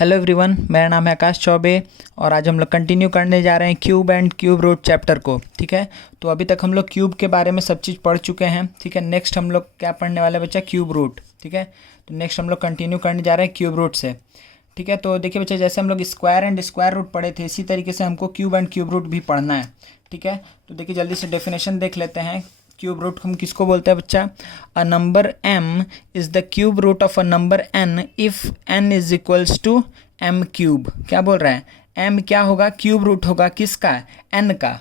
Hello everyone, मेरा नाम है आकाश चौबे और आज हम लोग कंटिन्यू करने जा रहे हैं cube and cube root chapter को। ठीक है, तो अभी तक हम लोग क्यूब के बारे में सब चीज़ पढ़ चुके हैं। ठीक है, नेक्स्ट हम लोग क्या पढ़ने वाले बच्चा, क्यूब रूट। ठीक है, तो नेक्स्ट हम लोग कंटिन्यू करने जा रहे हैं क्यूब रूट से। ठीक है, तो देखिए बच्चा, जैसे हम लोग स्क्वायर एंड स्क्वायर रूट पढ़े थे, इसी तरीके से हमको क्यूब एंड क्यूब रूट भी पढ़ना है। ठीक है, तो देखिए जल्दी से डेफिनेशन देख लेते हैं। क्यूब रूट हम किसको बोलते हैं बच्चा? A number m is the cube root of a number n if n is equals to m cube. क्या बोल रहा है? m क्या होगा? क्यूब रूट होगा किसका? n का।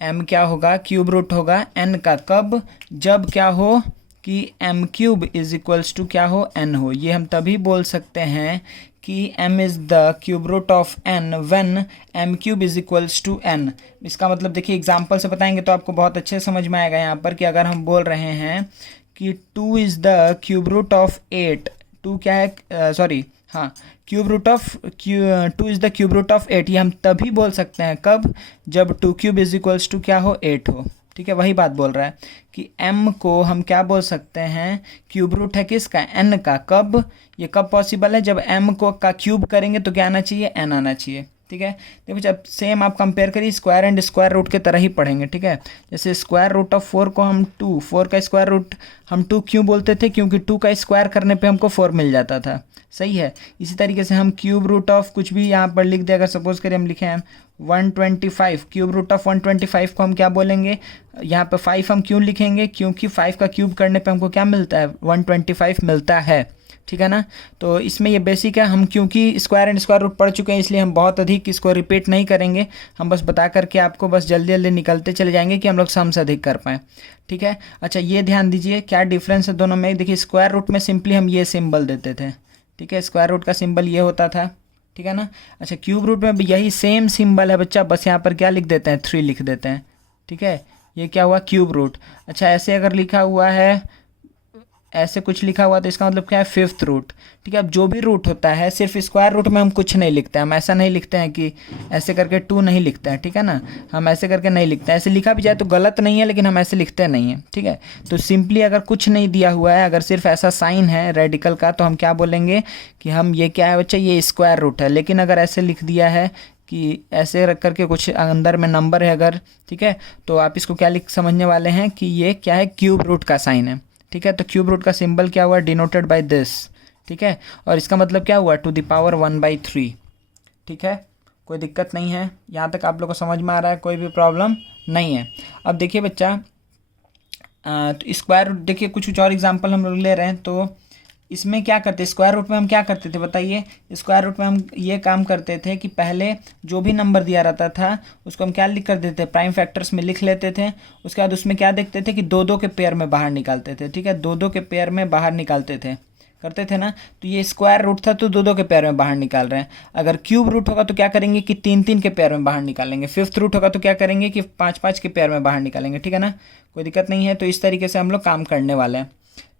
m क्या होगा? क्यूब रूट होगा n का। कब? जब क्या हो कि m cube is equals to क्या हो? n हो। ये हम तभी बोल सकते हैं कि m is the cube root of n when m cube is equals to n। इसका मतलब देखिए एग्जांपल से बताएंगे तो आपको बहुत अच्छे से समझ में आएगा यहाँ पर कि अगर हम बोल रहे हैं कि 2 is the cube root of 8, 2 क्या है, सॉरी हाँ, cube root of 2 is the cube root of 8, ये हम तभी बोल सकते हैं कब? जब 2 क्यूब इज इक्वल्स टू क्या हो? 8 हो। ठीक है, वही बात बोल रहा है कि m को हम क्या बोल सकते हैं? क्यूब रूट है किसका? n का। कब? ये कब पॉसिबल है? जब m को का क्यूब करेंगे तो क्या आना चाहिए? n आना चाहिए। ठीक है, देखो जब सेम आप कंपेयर करिए, स्क्वायर एंड स्क्वायर रूट के तरह ही पढ़ेंगे। ठीक है, जैसे स्क्वायर रूट ऑफ 4 को हम 2, 4 का स्क्वायर रूट हम 2 क्यों बोलते थे? क्योंकि 2 का स्क्वायर करने पे हमको 4 मिल जाता था। सही है, इसी तरीके से हम क्यूब रूट ऑफ कुछ भी यहाँ पर लिख दे, अगर सपोज करिए हम लिखे हैं 125, क्यूब रूट ऑफ 125 को हम क्या बोलेंगे? यहाँ पे 5 हम क्यों लिखेंगे? क्योंकि 5 का क्यूब करने पे हमको क्या मिलता है? 125 मिलता है। ठीक है ना, तो इसमें ये बेसिक है। हम क्योंकि स्क्वायर एंड स्क्वायर रूट पढ़ चुके हैं, इसलिए हम बहुत अधिक इसको रिपीट नहीं करेंगे। हम बस बता करके आपको बस जल्दी जल्दी निकलते चले जाएंगे कि हम लोग सम से अधिक कर पाएँ। ठीक है, अच्छा ये ध्यान दीजिए क्या डिफरेंस है दोनों में। देखिए स्क्वायर रूट में सिंपली हम ये सिंबल देते थे। ठीक है, स्क्वायर रूट का सिंबल ये होता था। ठीक है ना, अच्छा क्यूब रूट में भी यही सेम सिंबल है बच्चा, बस यहाँ पर क्या लिख देते हैं? 3 लिख देते हैं। ठीक है, ये क्या हुआ? Cube root. अच्छा ऐसे अगर लिखा हुआ है, ऐसे कुछ लिखा हुआ तो इसका मतलब क्या है? 5th root. ठीक है, अब जो भी रूट होता है, सिर्फ स्क्वायर रूट में हम कुछ नहीं लिखते हैं। हम ऐसा नहीं लिखते हैं कि ऐसे करके 2 नहीं लिखते हैं। ठीक है ना, हम ऐसे करके नहीं लिखते हैं। ऐसे लिखा भी जाए तो गलत नहीं है, लेकिन हम ऐसे लिखते नहीं हैं। ठीक है, तो सिंपली अगर कुछ नहीं दिया हुआ है, अगर सिर्फ ऐसा साइन है रेडिकल का, तो हम क्या बोलेंगे कि हम ये क्या है बच्चा? ये स्क्वायर रूट है। लेकिन अगर ऐसे लिख दिया है कि ऐसे रख करके कुछ अंदर में नंबर है अगर, ठीक है, तो आप इसको क्या लिख समझने वाले हैं कि ये क्या है? क्यूब रूट का साइन है। ठीक है, तो क्यूब रूट का सिंबल क्या हुआ? Denoted by this. ठीक है, और इसका मतलब क्या हुआ? To the power 1/3। ठीक है, कोई दिक्कत नहीं है, यहाँ तक आप लोग को समझ में आ रहा है? कोई भी प्रॉब्लम नहीं है। अब देखिए बच्चा, तो स्क्वायर रूट देखिए कुछ और एग्जांपल हम लोग ले रहे हैं। तो इसमें क्या करते? स्क्वायर रूट में हम क्या करते थे बताइए? स्क्वायर रूट में हम ये काम करते थे कि पहले जो भी नंबर दिया रहता था उसको हम क्या लिख कर देते? प्राइम फैक्टर्स में लिख लेते थे। उसके बाद उसमें क्या देखते थे कि 2-2 के पेयर में बाहर निकालते थे। ठीक है, 2-2 के पेयर में बाहर निकालते थे, करते थे ना। तो ये स्क्वायर रूट था तो 2-2 के पेयर में बाहर निकाल रहे हैं। अगर क्यूब रूट होगा तो क्या करेंगे कि 3-3 के पेयर में बाहर निकालेंगे। 5th रूट होगा तो क्या करेंगे कि 5-5 के पेयर में बाहर निकालेंगे। ठीक है ना, कोई दिक्कत नहीं है। तो इस तरीके से हम लोग काम करने वाले हैं।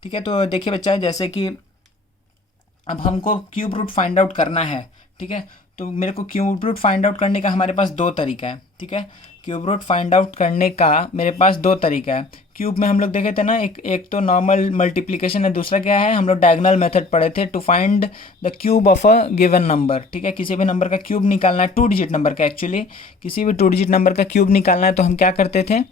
ठीक है, तो देखिए बच्चा, जैसे कि अब हमको क्यूब रूट फाइंड आउट करना है। ठीक है, तो मेरे को क्यूब रूट फाइंड आउट करने का हमारे पास 2 तरीका है। ठीक है, क्यूब रूट फाइंड आउट करने का मेरे पास 2 तरीका है। क्यूब में हम लोग देखे थे ना, एक तो नॉर्मल मल्टीप्लिकेशन है, दूसरा क्या है? हम लोग डायगोनल मेथड पढ़े थे to find the cube of a given number. ठीक है, किसी भी नंबर का क्यूब निकालना है, 2 डिजिट नंबर का, एक्चुअली किसी भी 2 डिजिट नंबर का क्यूब निकालना है तो हम क्या करते थे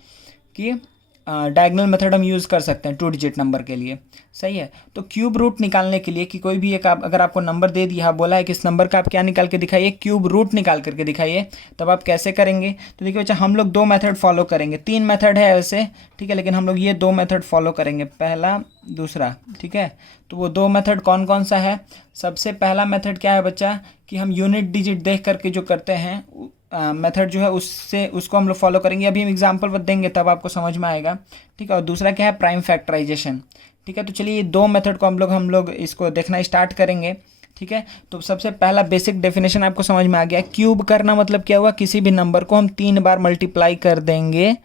कि डायगोनल मेथड हम यूज़ कर सकते हैं 2 डिजिट नंबर के लिए। सही है, तो क्यूब रूट निकालने के लिए कि कोई भी एक अगर आपको नंबर दे दिया, बोला है कि इस नंबर का आप क्या निकाल के दिखाइए? क्यूब रूट निकाल करके दिखाइए। तब आप कैसे करेंगे? तो देखिए बच्चा, हम लोग 2 मेथड फॉलो करेंगे। 3 मेथड है वैसे, ठीक है, लेकिन हम लोग ये 2 मेथड फॉलो करेंगे, पहला दूसरा। ठीक है, तो वो 2 मेथड कौन कौन सा है? सबसे पहला मेथड क्या है बच्चा कि हम यूनिट डिजिट देख करके जो करते हैं मेथड जो है, उससे उसको हम लोग फॉलो करेंगे। अभी हम एग्जांपल देंगे तब आपको समझ में आएगा। ठीक है, और दूसरा क्या है? Prime factorisation. ठीक है, तो चलिए ये 2 मेथड को हम लोग इसको देखना स्टार्ट करेंगे। ठीक है, तो सबसे पहला बेसिक डेफिनेशन आपको समझ में आ गया। क्यूब करना मतलब क्या हुआ? किसी भी नंबर को हम 3 बार मल्टीप्लाई कर देंगे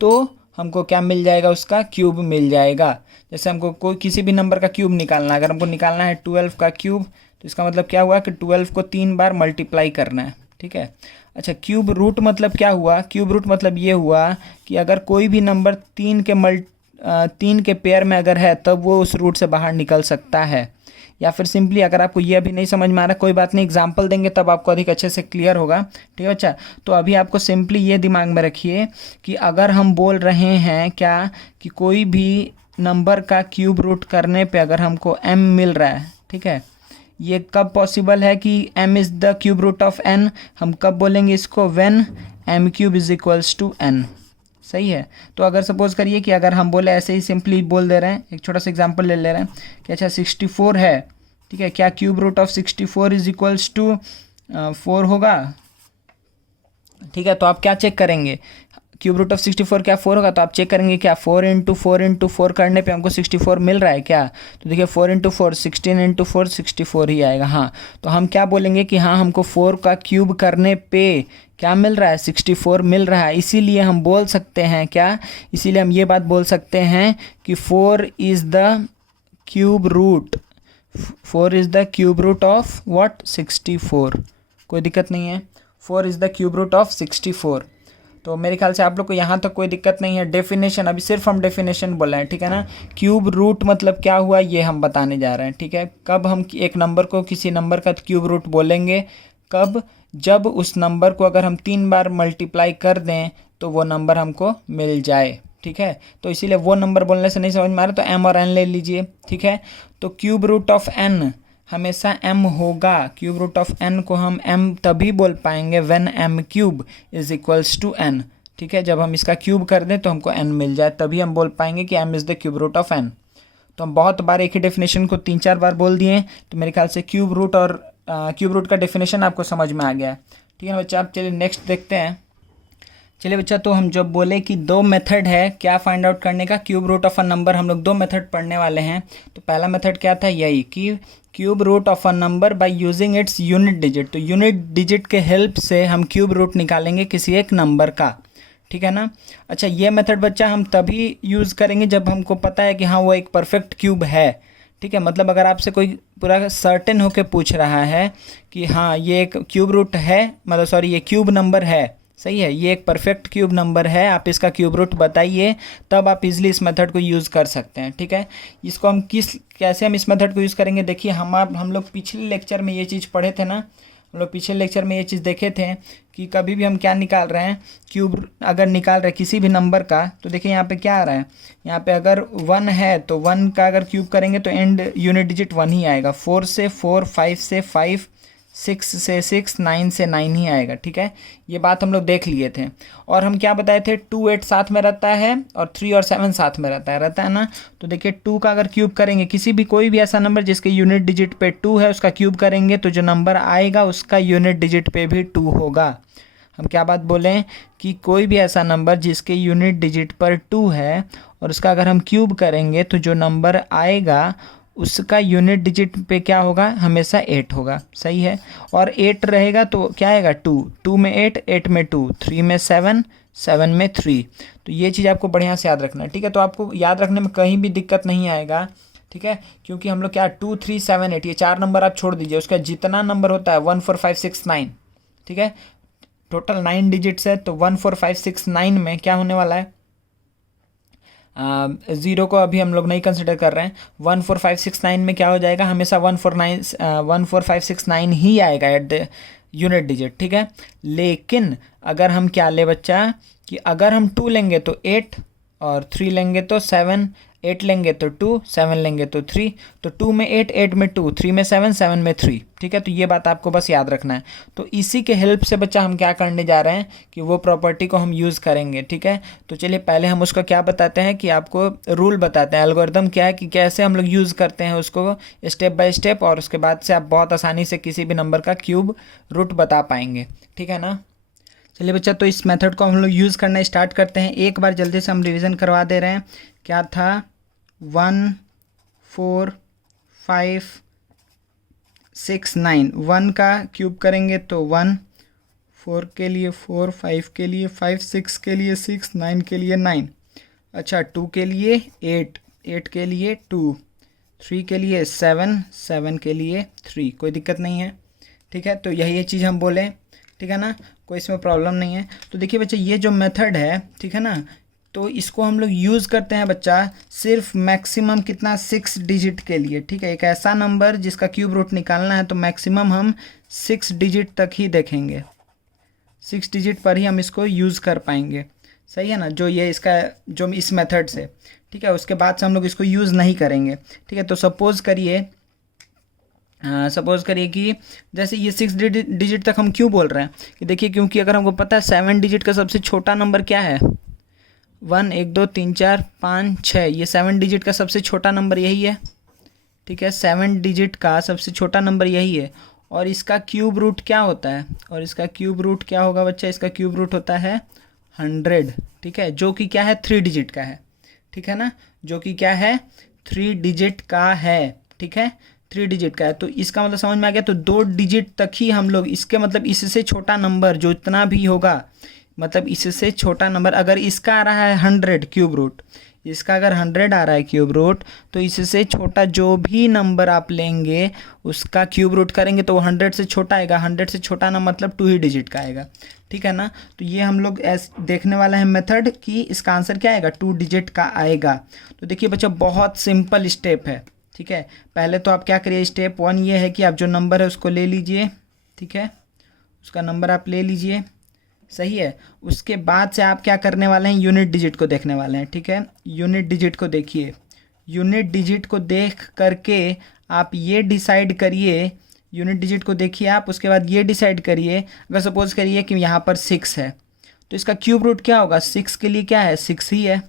तो हमको क्या मिल जाएगा? उसका क्यूब मिल जाएगा। जैसे हमको कोई किसी भी नंबर का क्यूब निकालना है, अगर हमको निकालना है 12 का क्यूब, तो इसका मतलब क्या हुआ कि 12 को 3 बार मल्टीप्लाई करना है। ठीक है, अच्छा क्यूब रूट मतलब क्या हुआ? क्यूब रूट मतलब ये हुआ कि अगर कोई भी नंबर 3 के पेयर में अगर है तब वो उस रूट से बाहर निकल सकता है। या फिर सिंपली अगर आपको ये अभी नहीं समझ में आ रहा कोई बात नहीं, एग्जाम्पल देंगे तब आपको अधिक अच्छे से क्लियर होगा। ठीक है बच्चा, तो अभी आपको सिंपली ये दिमाग में रखिए कि अगर हम बोल रहे हैं क्या कि कोई भी नंबर का क्यूब रूट करने पे अगर हमको m मिल रहा है, ठीक है, ये कब पॉसिबल है कि m is the cube root of n, हम कब बोलेंगे इसको, when m cube is equals to n। सही है। तो अगर सपोज करिए कि अगर हम बोले ऐसे ही सिंपली बोल दे रहे हैं, एक छोटा सा एग्जांपल ले ले रहे हैं कि अच्छा 64 है, ठीक है, क्या cube root of 64 is equals to 4 होगा। ठीक है, तो आप क्या चेक करेंगे, क्यूब रूट ऑफ 64 क्या 4 होगा, तो आप चेक करेंगे क्या 4 इंटू 4 करने पे हमको 64 मिल रहा है क्या, तो देखिए 4 इंटू 4 16 इंटू 4 64 ही आएगा। हाँ, तो हम क्या बोलेंगे कि हाँ हमको 4 का क्यूब करने पे क्या मिल रहा है, 64 मिल रहा है। इसीलिए हम बोल सकते हैं क्या, इसीलिए हम ये बात बोल सकते हैं कि 4 is the cube root, 4 is the cube root of what, 64। कोई दिक्कत नहीं है, 4 is the cube root of 64। तो मेरे ख्याल से आप लोग को यहाँ तक कोई दिक्कत नहीं है। डेफिनेशन अभी सिर्फ हम डेफिनेशन बोल रहे हैं, ठीक है ना। क्यूब रूट मतलब क्या हुआ ये हम बताने जा रहे हैं, ठीक है। कब हम एक नंबर को किसी नंबर का क्यूब रूट बोलेंगे, कब, जब उस नंबर को अगर हम 3 बार मल्टीप्लाई कर दें तो वो नंबर हमको मिल जाए, ठीक है। तो इसीलिए वो नंबर बोलने से नहीं समझ में आ रहा तो m और n ले लीजिए, ठीक है। तो क्यूब रूट ऑफ n हमेशा m होगा, क्यूब रूट ऑफ n को हम m तभी बोल पाएंगे when m cube is equals to n, ठीक है। जब हम इसका क्यूब कर दें तो हमको n मिल जाए, तभी हम बोल पाएंगे कि m is the cube root of n। तो हम बहुत बार एक ही डेफिनेशन को 3-4 बार बोल दिए, तो मेरे ख्याल से क्यूब रूट और क्यूब रूट का डेफिनेशन आपको समझ में आ गया, ठीक है बच्चा। आप चलिए नेक्स्ट देखते हैं। चलिए बच्चा, तो हम जब बोले कि 2 मेथड है क्या फाइंड आउट करने का, cube root of a number, हम लोग 2 मेथड पढ़ने वाले हैं। तो पहला मेथड क्या था, यही कि cube root of a number by using its unit digit. तो यूनिट डिजिट के हेल्प से हम क्यूब रूट निकालेंगे किसी एक नंबर का, ठीक है ना। अच्छा, ये मेथड बच्चा हम तभी यूज़ करेंगे जब हमको पता है कि हाँ वो एक परफेक्ट क्यूब है, ठीक है। मतलब अगर आपसे कोई पूरा सर्टेन होके पूछ रहा है कि हाँ ये एक क्यूब रूट है, मतलब सॉरी ये क्यूब नंबर है, सही है, ये एक परफेक्ट क्यूब नंबर है, आप इसका क्यूब रूट बताइए, तब आप इजीली इस मेथड को यूज़ कर सकते हैं, ठीक है। इसको हम कैसे हम इस मेथड को यूज़ करेंगे, देखिए हम लोग पिछले लेक्चर में ये चीज़ पढ़े थे ना, हम लोग पिछले लेक्चर में ये चीज़ देखे थे कि कभी भी हम क्या निकाल रहे हैं, क्यूब अगर निकाल रहे हैं किसी भी नंबर का, तो देखिए यहाँ पे क्या आ रहा है, यहाँ पे अगर 1 है तो 1 का अगर क्यूब करेंगे तो एंड यूनिट डिजिट 1 ही आएगा, 4 से 4, 5 से 5, 6 से 6, 9 से 9 ही आएगा, ठीक है। ये बात हम लोग देख लिए थे। और हम क्या बताए थे, 2, 8 साथ में रहता है और 3 और 7 साथ में रहता है ना। तो देखिए 2 का अगर क्यूब करेंगे, किसी भी कोई भी ऐसा नंबर जिसके यूनिट डिजिट पे 2 है उसका क्यूब करेंगे तो जो नंबर आएगा उसका यूनिट डिजिट पे भी 2 होगा। हम क्या बात बोलें कि कोई भी ऐसा नंबर जिसके यूनिट डिजिट पर 2 है और उसका अगर हम क्यूब करेंगे तो जो नंबर आएगा उसका यूनिट डिजिट पे क्या होगा, हमेशा 8 होगा, सही है। और 8 रहेगा तो क्या आएगा, 2 में 8, 8 में 2, 3 में 7, 7 में 3। तो ये चीज़ आपको बढ़िया से याद रखना है, ठीक है। तो आपको याद रखने में कहीं भी दिक्कत नहीं आएगा, ठीक है, क्योंकि हम लोग क्या 2, 3, 7, 8 ये 4 नंबर आप छोड़ दीजिए, उसका जितना नंबर होता है 1, 4, 5, 6, 9, ठीक है, टोटल 9 डिजिट्स है। तो 1, 4, 5, 6, 9 में क्या होने वाला है, 0 को अभी हम लोग नहीं कंसिडर कर रहे हैं, 1, 4, 5, 6, 9 में क्या हो जाएगा, हमेशा 1, 4, 5, 6, 9 ही आएगा एट द यूनिट डिजिट, ठीक है। लेकिन अगर हम क्या ले बच्चा कि अगर हम 2 लेंगे तो 8 और 3 लेंगे तो 7, 8 लेंगे तो 2, 7 लेंगे तो 3, तो 2 में 8, 8 में 2, 3 में 7, 7 में 3, ठीक है। तो ये बात आपको बस याद रखना है। तो इसी के हेल्प से बच्चा हम क्या करने जा रहे हैं कि वो प्रॉपर्टी को हम यूज़ करेंगे, ठीक है। तो चलिए पहले हम उसका क्या बताते हैं कि आपको रूल बताते हैं, एल्गोरिदम क्या है कि कैसे हम लोग यूज़ करते हैं उसको स्टेप बाय स्टेप, और उसके बाद से आप बहुत आसानी से किसी भी नंबर का क्यूब रूट बता पाएंगे, ठीक है ना। चलिए बच्चा, तो इस मेथड को हम लोग यूज़ करना स्टार्ट करते हैं। एक बार जल्दी से हम रिवीजन करवा दे रहे हैं। क्या था, 1, 4, 5, 6, 9, 1 का क्यूब करेंगे तो 1, 4 के लिए 4, 5 के लिए 5, 6 के लिए 6, 9 के लिए 9। अच्छा, 2 के लिए 8, 8 के लिए 2, 3 के लिए 7, 7 के लिए 3। कोई दिक्कत नहीं है, ठीक है। तो यही चीज़ हम बोले, ठीक है ना, कोई इसमें प्रॉब्लम नहीं है। तो देखिए बच्चे, ये जो मेथड है, ठीक है ना, तो इसको हम लोग यूज़ करते हैं बच्चा सिर्फ मैक्सिमम कितना 6 डिजिट के लिए, ठीक है। एक ऐसा नंबर जिसका क्यूब रूट निकालना है तो मैक्सिमम हम 6 डिजिट तक ही देखेंगे, 6 डिजिट पर ही हम इसको यूज़ कर पाएंगे, सही है ना, जो ये इसका जो इस मेथड से, ठीक है। उसके बाद से हम लोग इसको यूज़ नहीं करेंगे, ठीक है। तो सपोज़ करिए कि जैसे ये 6 डिजिट तक हम क्यों बोल रहे हैं कि देखिए, क्योंकि अगर हमको पता है 7 डिजिट का सबसे छोटा नंबर क्या है, 1 1 2 3 4 5 6, ये 7 डिजिट का सबसे छोटा नंबर यही है, ठीक है। 7 डिजिट का सबसे छोटा नंबर यही है। और इसका क्यूब रूट क्या होता है, और इसका क्यूब रूट क्या होगा बच्चा, इसका क्यूब रूट होता है 100, ठीक है, जो कि क्या है 3 डिजिट का है, ठीक है ना, जो कि क्या है 3 डिजिट का है, ठीक है, 3 डिजिट का है। तो इसका मतलब समझ में आ गया। तो 2 डिजिट तक ही हम लोग इसके मतलब इससे छोटा नंबर जो इतना भी होगा, मतलब इससे छोटा नंबर अगर इसका आ रहा है 100 क्यूब रूट, इसका अगर 100 आ रहा है क्यूब रूट, तो इससे छोटा जो भी नंबर आप लेंगे उसका क्यूब रूट करेंगे तो वो 100 से छोटा आएगा। 100 से छोटा ना मतलब 2 ही डिजिट का आएगा, ठीक है ना। तो ये हम लोग देखने वाला है मेथड कि इसका आंसर क्या आएगा, 2 डिजिट का आएगा। तो देखिए बच्चा बहुत सिंपल स्टेप है, ठीक है। पहले तो आप क्या करिए, स्टेप 1 ये है कि आप जो नंबर है उसको ले लीजिए, ठीक है, उसका नंबर आप ले लीजिए, सही है। उसके बाद से आप क्या करने वाले हैं, यूनिट डिजिट को देखने वाले हैं, ठीक है। यूनिट डिजिट को देखिए, यूनिट डिजिट को देख करके आप ये डिसाइड करिए, यूनिट डिजिट को देखिए आप, उसके बाद ये डिसाइड करिए, अगर सपोज करिए कि यहाँ पर 6 है तो इसका क्यूब रूट क्या होगा, 6 के लिए क्या है 6 ही है,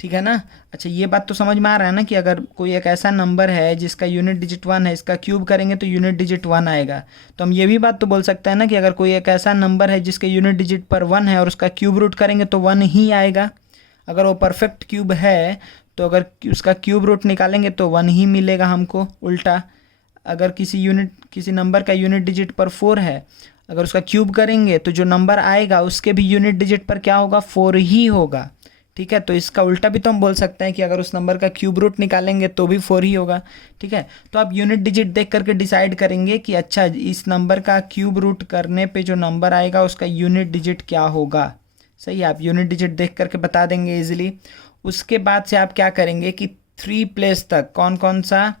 ठीक है ना। अच्छा ये बात तो समझ में आ रहा है ना कि अगर कोई एक ऐसा नंबर है जिसका यूनिट डिजिट 1 है, इसका क्यूब करेंगे तो यूनिट डिजिट 1 आएगा। तो हम ये भी बात तो बोल सकते हैं ना कि अगर कोई एक ऐसा नंबर है जिसके यूनिट डिजिट पर 1 है और उसका क्यूब रूट करेंगे तो 1 ही आएगा। अगर वो परफेक्ट क्यूब है तो अगर उसका क्यूब रूट निकालेंगे तो 1 ही मिलेगा हमको। उल्टा अगर किसी नंबर का यूनिट डिजिट पर 4 है, अगर उसका क्यूब करेंगे तो जो नंबर आएगा उसके भी यूनिट डिजिट पर क्या होगा, 4 ही होगा, ठीक है। तो इसका उल्टा भी तो हम बोल सकते हैं कि अगर उस नंबर का क्यूब रूट निकालेंगे तो भी 4 ही होगा, ठीक है। तो आप यूनिट डिजिट देख करके डिसाइड करेंगे कि अच्छा इस नंबर का क्यूब रूट करने पे जो नंबर आएगा उसका यूनिट डिजिट क्या होगा, सही है। आप यूनिट डिजिट देख करके बता देंगे इजीली। उसके बाद से आप क्या करेंगे कि 3 प्लेस तक कौन कौन सा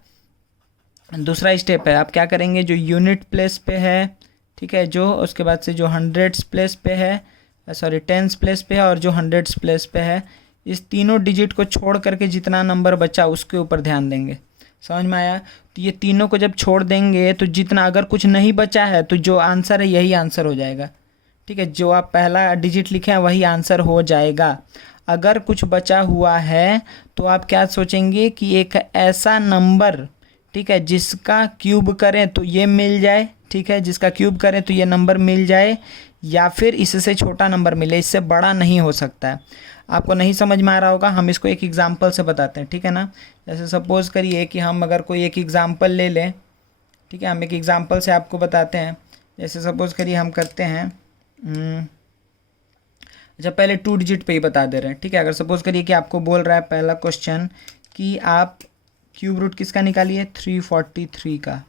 दूसरा स्टेप है, आप क्या करेंगे जो यूनिट प्लेस पे है, ठीक है, जो उसके बाद से जो हंड्रेड्स प्लेस पे है, सॉरी टेंस प्लेस पे है और जो हंड्रेड्स प्लेस पे है, इस तीनों डिजिट को छोड़ करके जितना नंबर बचा उसके ऊपर ध्यान देंगे। समझ में आया। तो ये तीनों को जब छोड़ देंगे तो जितना अगर कुछ नहीं बचा है तो जो आंसर है यही आंसर हो जाएगा, ठीक है, जो आप पहला डिजिट लिखे हैं वही आंसर हो जाएगा। अगर कुछ बचा हुआ है तो आप क्या सोचेंगे कि एक ऐसा नंबर, ठीक है, जिसका क्यूब करें तो ये मिल जाए, ठीक है, जिसका क्यूब करें तो ये नंबर मिल जाए, या फिर इससे छोटा नंबर मिले, इससे बड़ा नहीं हो सकता है। आपको नहीं समझ में आ रहा होगा, हम इसको एक एग्जांपल से बताते हैं, ठीक है ना। जैसे सपोज़ करिए कि हम अगर कोई एक एग्जांपल ले लें, ठीक है, हम एक एग्जांपल से आपको बताते हैं। जैसे सपोज़ करिए हम करते हैं अच्छा पहले 2 डिजिट पे ही बता दे रहे हैं, ठीक है। अगर सपोज़ करिए कि आपको बोल रहा है पहला क्वेश्चन कि आप क्यूब रूट किसका निकालिए, 343 का,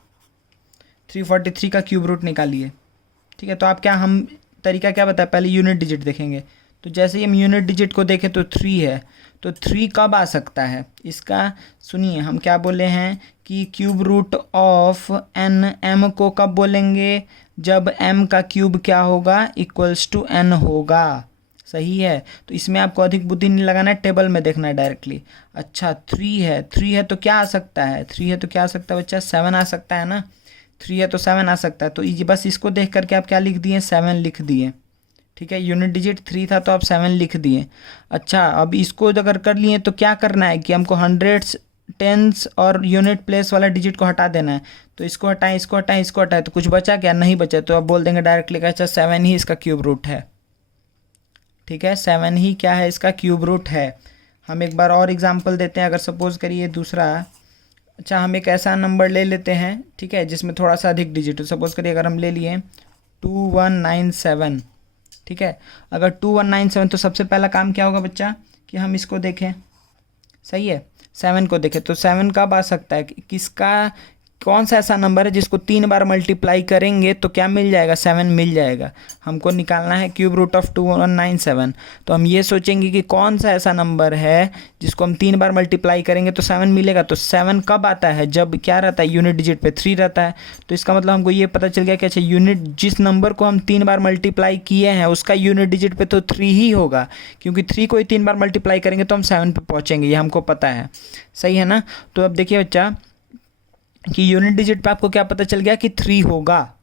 343 का क्यूब रूट निकालिए, ठीक है। तो आप क्या हम तरीका क्या बताया, पहले यूनिट डिजिट देखेंगे। तो जैसे ही हम यूनिट डिजिट को देखें तो 3 है, तो 3 कब आ सकता है इसका, सुनिए हम क्या बोले हैं कि cube root of n, m को कब बोलेंगे, जब एम का क्यूब क्या होगा, इक्वल्स टू एन होगा, सही है। तो इसमें आपको अधिक बुद्धि नहीं लगाना है, टेबल में देखना है डायरेक्टली। अच्छा 3 है तो क्या आ सकता है, 3 है तो क्या आ सकता है बच्चा, 7 आ सकता है ना, 3 है तो 7 आ सकता है। तो बस इसको देख करके आप क्या लिख दिए, 7 लिख दिए, ठीक है। यूनिट डिजिट 3 था तो आप 7 लिख दिए। अच्छा अब इसको अगर कर लिए तो क्या करना है कि हमको हंड्रेड्स, टेंस और यूनिट प्लेस वाला डिजिट को हटा देना है। तो इसको हटाएं, इसको हटाएं, इसको हटाएं, तो कुछ बचा क्या, नहीं बचा। तो आप बोल देंगे डायरेक्टली अच्छा 7 ही इसका क्यूब रूट है, ठीक है, 7 ही क्या है इसका क्यूब रूट है। हम एक बार और एग्जांपल देते हैं। अगर सपोज़ करिए दूसरा, अच्छा हम एक ऐसा नंबर ले लेते हैं, ठीक है, जिसमें थोड़ा सा अधिक डिजिट हो। सपोज़ करिए अगर हम ले लिए 2197, ठीक है। अगर 2197 तो सबसे पहला काम क्या होगा बच्चा कि हम इसको देखें, सही है, 7 को देखें। तो 7 कब आ सकता है, किसका कौन सा ऐसा नंबर है जिसको 3 बार मल्टीप्लाई करेंगे तो क्या मिल जाएगा, 7 मिल जाएगा। हमको निकालना है क्यूब रूट ऑफ 2197। तो हम ये सोचेंगे कि कौन सा ऐसा नंबर है जिसको हम 3 बार मल्टीप्लाई करेंगे तो 7 मिलेगा। तो 7 कब आता है, जब क्या रहता है, यूनिट डिजिट पे 3 रहता है। तो इसका मतलब हमको ये पता चल गया कि अच्छा यूनिट जिस नंबर को हम 3 बार मल्टीप्लाई किए हैं उसका यूनिट डिजिट पे तो 3 ही होगा, क्योंकि 3 को ही 3 बार मल्टीप्लाई करेंगे तो हम 7 पे पहुँचेंगे, ये हमको पता है। सही है ना। तो अब देखिए बच्चा कि यूनिट डिजिट पे आपको क्या पता चल गया कि 3 होगा।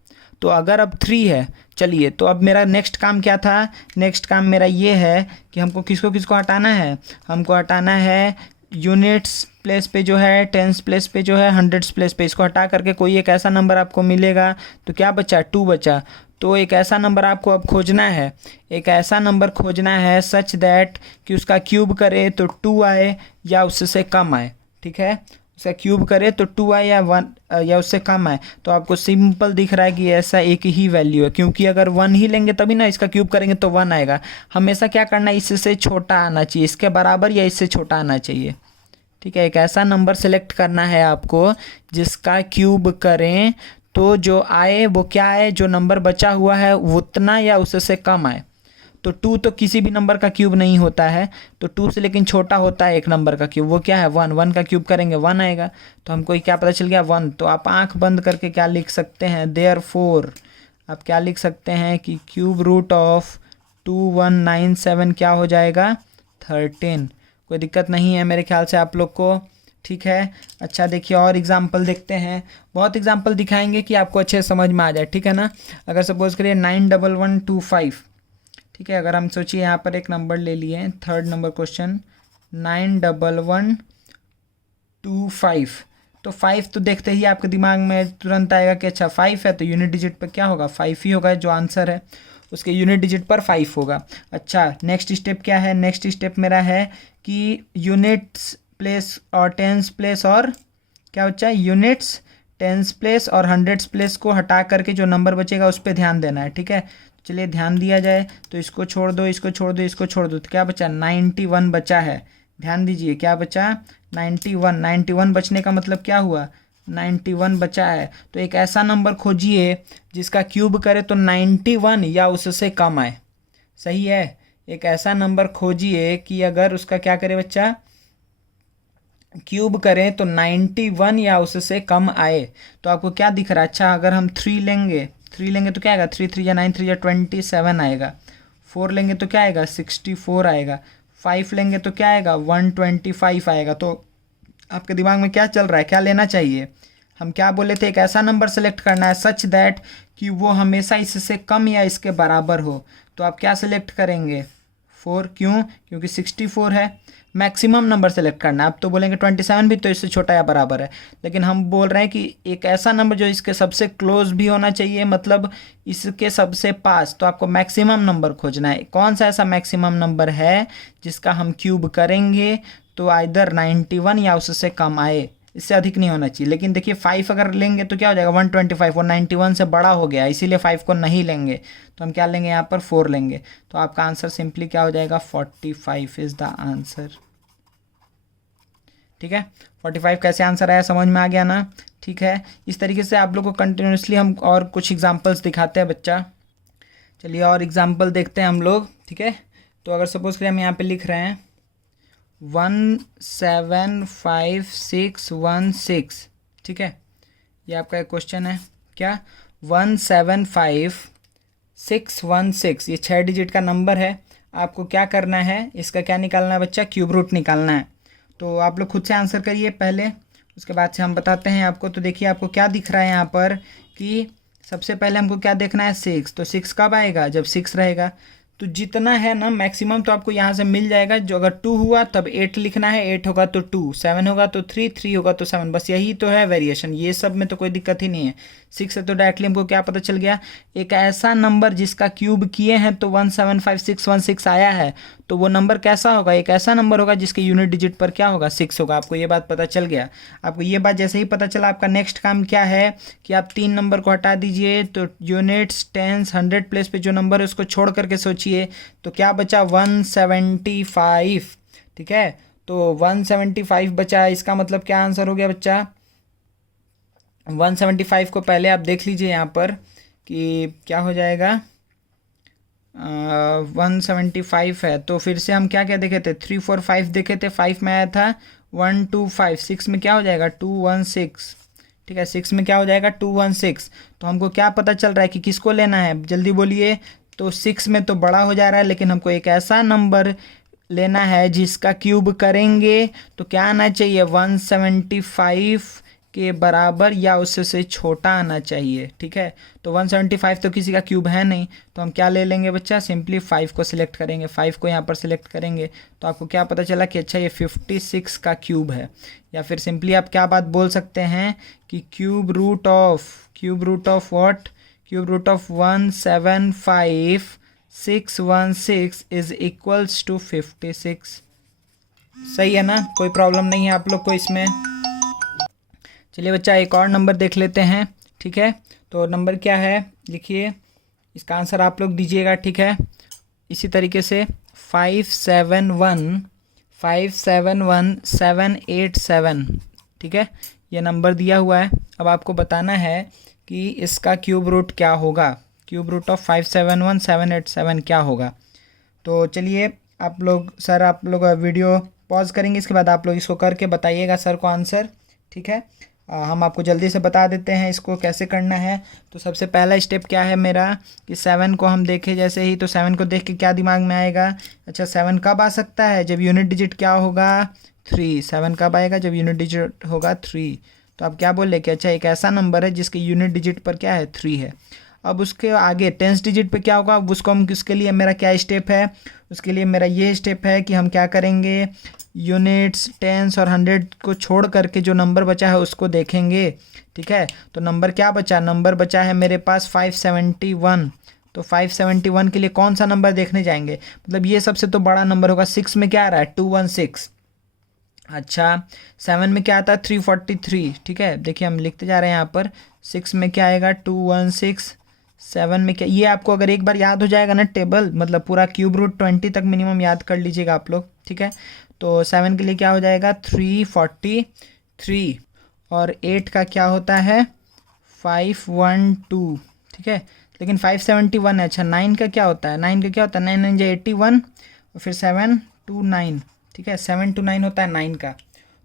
तो अगर अब 3 है, चलिए तो अब मेरा नेक्स्ट काम क्या था, नेक्स्ट काम मेरा ये है कि हमको किसको किसको हटाना है, हमको हटाना है यूनिट्स प्लेस पे जो है, टेंस प्लेस पे जो है, हंड्रेड्स प्लेस पे, इसको हटा करके कोई एक ऐसा नंबर आपको मिलेगा। तो क्या बचा, 2 बचा। तो एक ऐसा नंबर आपको अब खोजना है, एक ऐसा नंबर खोजना है सच दैट कि उसका क्यूब करे तो 2 आए या उससे कम आए। ठीक है, उसका क्यूब करे तो 2 आए या 1 या उससे कम आए। तो आपको सिंपल दिख रहा है कि ऐसा एक ही वैल्यू है, क्योंकि अगर 1 ही लेंगे तभी ना, इसका क्यूब करेंगे तो 1 आएगा। हमेशा क्या करना है, इससे छोटा आना चाहिए, इसके बराबर या इससे छोटा आना चाहिए। ठीक है, एक ऐसा नंबर सेलेक्ट करना है आपको जिसका क्यूब करें तो जो आए वो क्या आए, जो नंबर बचा हुआ है उतना या उससे कम आए। तो 2 तो किसी भी नंबर का क्यूब नहीं होता है, तो 2 से लेकिन छोटा होता है एक नंबर का क्यूब, वो क्या है 1। 1 का क्यूब करेंगे 1 आएगा। तो हमको क्या पता चल गया 1। तो आप आंख बंद करके क्या लिख सकते हैं, देयरफॉर आप क्या लिख सकते हैं कि क्यूब रूट ऑफ 2197 क्या हो जाएगा, 13। कोई दिक्कत नहीं है मेरे ख्याल से आप लोग को। ठीक है, अच्छा देखिए और एग्जाम्पल देखते हैं, बहुत एग्जाम्पल दिखाएंगे कि आपको अच्छे समझ में आ जाए। ठीक है ना। अगर सपोज करिए 91125, ठीक है, अगर हम सोचिए यहाँ पर एक नंबर ले लिए, थर्ड नंबर क्वेश्चन 91125। तो 5 तो देखते ही आपके दिमाग में तुरंत आएगा कि अच्छा 5 है तो यूनिट डिजिट पर क्या होगा, 5 ही होगा, जो आंसर है उसके यूनिट डिजिट पर 5 होगा। अच्छा नेक्स्ट स्टेप क्या है, नेक्स्ट स्टेप मेरा है कि यूनिट्स प्लेस और टेंस प्लेस और क्या बच्चा, यूनिट्स टेंस प्लेस और हंड्रेड्स प्लेस को हटा करके जो नंबर बचेगा उस पर ध्यान देना है। ठीक है, चलिए ध्यान दिया जाए। तो इसको छोड़ दो, इसको छोड़ दो, इसको छोड़ दो, तो क्या बचा, 91 बचा है। ध्यान दीजिए क्या बचा, 91। 91 बचने का मतलब क्या हुआ, 91 बचा है। तो एक ऐसा नंबर खोजिए जिसका क्यूब करे तो 91 या उससे कम आए। सही है, एक ऐसा नंबर खोजिए कि अगर उसका क्या करे बच्चा, क्यूब करें तो 91 या उससे कम आए। तो आपको क्या दिख रहा है, अच्छा अगर हम 3 लेंगे तो क्या आएगा, 3 3 या 9 3 या 27 आएगा। 4 लेंगे तो क्या आएगा, 64 आएगा। 5 लेंगे तो क्या आएगा, 125 आएगा। तो आपके दिमाग में क्या चल रहा है, क्या लेना चाहिए, हम क्या बोले थे, एक ऐसा नंबर सेलेक्ट करना है सच दैट कि वो हमेशा इससे कम या इसके बराबर हो। तो आप क्या सेलेक्ट करेंगे, 4। क्यों, क्योंकि 64 है। मैक्सिमम नंबर सेलेक्ट करना है। आप तो बोलेंगे 27 भी तो इससे छोटा या बराबर है, लेकिन हम बोल रहे हैं कि एक ऐसा नंबर जो इसके सबसे क्लोज भी होना चाहिए, मतलब इसके सबसे पास। तो आपको मैक्सिमम नंबर खोजना है, कौन सा ऐसा मैक्सिमम नंबर है जिसका हम क्यूब करेंगे तो आइदर 91 या उससे कम आए, इससे अधिक नहीं होना चाहिए। लेकिन देखिए 5 अगर लेंगे तो क्या हो जाएगा, 125, वो 91 से बड़ा हो गया, इसीलिए 5 को नहीं लेंगे। तो हम क्या लेंगे, यहाँ पर 4 लेंगे। तो आपका आंसर सिंपली क्या हो जाएगा, 45 इज़ द आंसर। ठीक है, 45 कैसे आंसर आया, समझ में आ गया ना। ठीक है, इस तरीके से आप लोग को कंटिन्यूसली हम और कुछ एग्जांपल्स दिखाते हैं बच्चा। चलिए और एग्जांपल देखते हैं हम लोग। ठीक है, तो अगर सपोज करिए हम यहाँ पे लिख रहे हैं 175616। ठीक है, ये आपका एक क्वेश्चन है, क्या 175616, ये 6 डिजिट का नंबर है। आपको क्या करना है, इसका क्या निकालना है बच्चा, क्यूब रूट निकालना है। तो आप लोग खुद से आंसर करिए पहले, उसके बाद से हम बताते हैं आपको। तो देखिए आपको क्या दिख रहा है यहाँ पर कि सबसे पहले हमको क्या देखना है, 6। तो 6 कब आएगा, जब 6 रहेगा। तो जितना है ना मैक्सिमम तो आपको यहाँ से मिल जाएगा। जो अगर 2 हुआ तब 8 लिखना है, 8 होगा तो 2, 7 होगा तो 3, 3 होगा तो 7, बस यही तो है वेरिएशन, ये सब में तो कोई दिक्कत ही नहीं है। 6 से तो डायरेक्टली हमको क्या पता चल गया, एक ऐसा नंबर जिसका क्यूब किए हैं तो 175616 आया है। तो वो नंबर कैसा होगा, एक ऐसा नंबर होगा जिसके यूनिट डिजिट पर क्या होगा, 6 होगा। आपको ये बात पता चल गया। आपको ये बात जैसे ही पता चला, आपका नेक्स्ट काम क्या है कि आप 3 नंबर को हटा दीजिए। तो यूनिट्स टेंस 100 प्लेस पे जो नंबर है उसको छोड़ करके सोचिए, तो क्या बचा, 175। ठीक है, तो 175 बचा, इसका मतलब क्या आंसर हो गया बच्चा, 175 को पहले आप देख लीजिए यहाँ पर कि क्या हो जाएगा। 175 है तो फिर से हम क्या क्या देखे थे, 3 4 5 देखे थे। 5 में आया था 1 2 5, 6 में क्या हो जाएगा 216, ठीक है। 6 में क्या हो जाएगा 216। तो हमको क्या पता चल रहा है कि किसको लेना है, जल्दी बोलिए। तो 6 में तो बड़ा हो जा रहा है, लेकिन हमको एक ऐसा नंबर लेना है जिसका क्यूब करेंगे तो क्या आना चाहिए, 175 के बराबर या उससे से छोटा आना चाहिए, ठीक है। तो 175 तो किसी का क्यूब है नहीं, तो हम क्या ले लेंगे बच्चा, सिंपली 5 को सिलेक्ट करेंगे। 5 को यहाँ पर सिलेक्ट करेंगे तो आपको क्या पता चला कि अच्छा ये 56 का क्यूब है। या फिर सिंपली आप क्या बात बोल सकते हैं कि cube root of what, cube root of 175,616 is equals to 56। सही है ना, कोई प्रॉब्लम नहीं है आप लोग को इसमें। चलिए बच्चा एक और नंबर देख लेते हैं, ठीक है। तो नंबर क्या है लिखिए, इसका आंसर आप लोग दीजिएगा, ठीक है। इसी तरीके से 571787, ठीक है, ये नंबर दिया हुआ है। अब आपको बताना है कि इसका क्यूब रूट क्या होगा, क्यूब रूट ऑफ 571787 क्या होगा। तो चलिए आप लोग वीडियो पॉज करेंगे, इसके बाद आप लोग इसको करके बताइएगा सर को आंसर, ठीक है। हम आपको जल्दी से बता देते हैं इसको कैसे करना है। तो सबसे पहला स्टेप क्या है मेरा कि 7 को हम देखें जैसे ही, तो 7 को देख के क्या दिमाग में आएगा, अच्छा 7 कब आ सकता है, जब यूनिट डिजिट क्या होगा 3। 7 कब आएगा, जब यूनिट डिजिट होगा 3। तो आप क्या बोले कि अच्छा एक ऐसा नंबर है जिसके यूनिट डिजिट पर क्या है 3 है। अब उसके आगे टेंस डिजिट पे क्या होगा, उसको हम किसके लिए, मेरा क्या स्टेप है, उसके लिए मेरा ये स्टेप है कि हम क्या करेंगे, यूनिट्स, टेंस और 100 को छोड़ करके जो नंबर बचा है उसको देखेंगे, ठीक है। तो नंबर क्या बचा, नंबर बचा है मेरे पास 571। तो 571 के लिए कौन सा नंबर देखने जाएंगे, मतलब ये सबसे तो बड़ा नंबर होगा। 6 में क्या आ रहा है 216, अच्छा 7 में क्या आता है 343, ठीक है। देखिए हम लिखते जा रहे हैं यहाँ पर, 6 में क्या आएगा 216, 7 में क्या, ये आपको अगर एक बार याद हो जाएगा ना टेबल, मतलब पूरा क्यूब रूट 20 तक मिनिमम याद कर लीजिएगा आप लोग, ठीक है। तो 7 के लिए क्या हो जाएगा 343, और 8 का क्या होता है 512, ठीक है। लेकिन 571 है, अच्छा 9 का क्या होता है, 9 का क्या होता है 9 9 जो 81, और फिर 729, ठीक है। 729 होता है 9 का।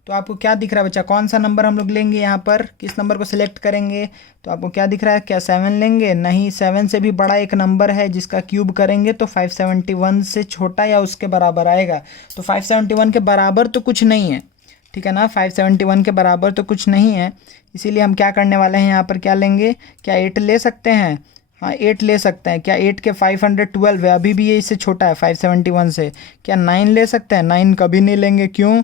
तो आपको क्या दिख रहा है बच्चा, कौन सा नंबर हम लोग लेंगे यहाँ पर, किस नंबर को सिलेक्ट करेंगे। तो आपको क्या दिख रहा है, क्या 7 लेंगे, नहीं 7 से भी बड़ा एक नंबर है जिसका क्यूब करेंगे तो 571 से छोटा या उसके बराबर आएगा। तो 571 के बराबर तो कुछ नहीं है, ठीक है ना, 571 के बराबर तो कुछ नहीं है। इसीलिए हम क्या करने वाले हैं यहाँ पर, क्या लेंगे, क्या 8 ले सकते हैं, हाँ 8 ले सकते हैं। क्या 8 के 512 है, अभी भी ये इससे छोटा है 571 से। क्या 9 ले सकते हैं, 9 कभी नहीं लेंगे, क्यों,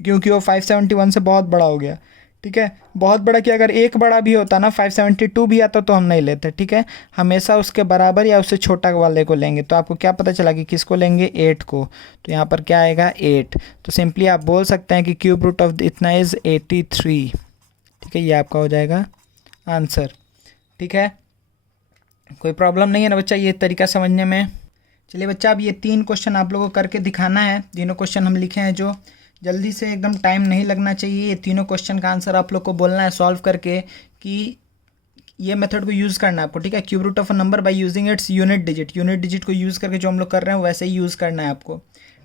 क्योंकि वो 571 से बहुत बड़ा हो गया, ठीक है। बहुत बड़ा, कि अगर एक बड़ा भी होता ना 572 भी आता तो हम नहीं लेते, ठीक है। हमेशा उसके बराबर या उससे छोटा वाले को लेंगे। तो आपको क्या पता चला कि किसको लेंगे, 8 को। तो यहाँ पर क्या आएगा 8। तो सिंपली आप बोल सकते हैं कि क्यूब रूट ऑफ इतना इज़ 83, ठीक है। ये आपका हो जाएगा आंसर, ठीक है। कोई प्रॉब्लम नहीं है ना बच्चा ये तरीका समझने में। चलिए बच्चा अब ये 3 क्वेश्चन आप लोगों को करके दिखाना है। तीनों क्वेश्चन हम लिखे हैं, जो जल्दी से, एकदम टाइम नहीं लगना चाहिए। ये तीनों क्वेश्चन का आंसर आप लोग को बोलना है सॉल्व करके, कि ये मेथड को यूज़ करना है आपको, ठीक है। Cube root of a number by using its unit digit को यूज़ करके जो हम लोग कर रहे हैं वैसे ही यूज़ करना है आपको,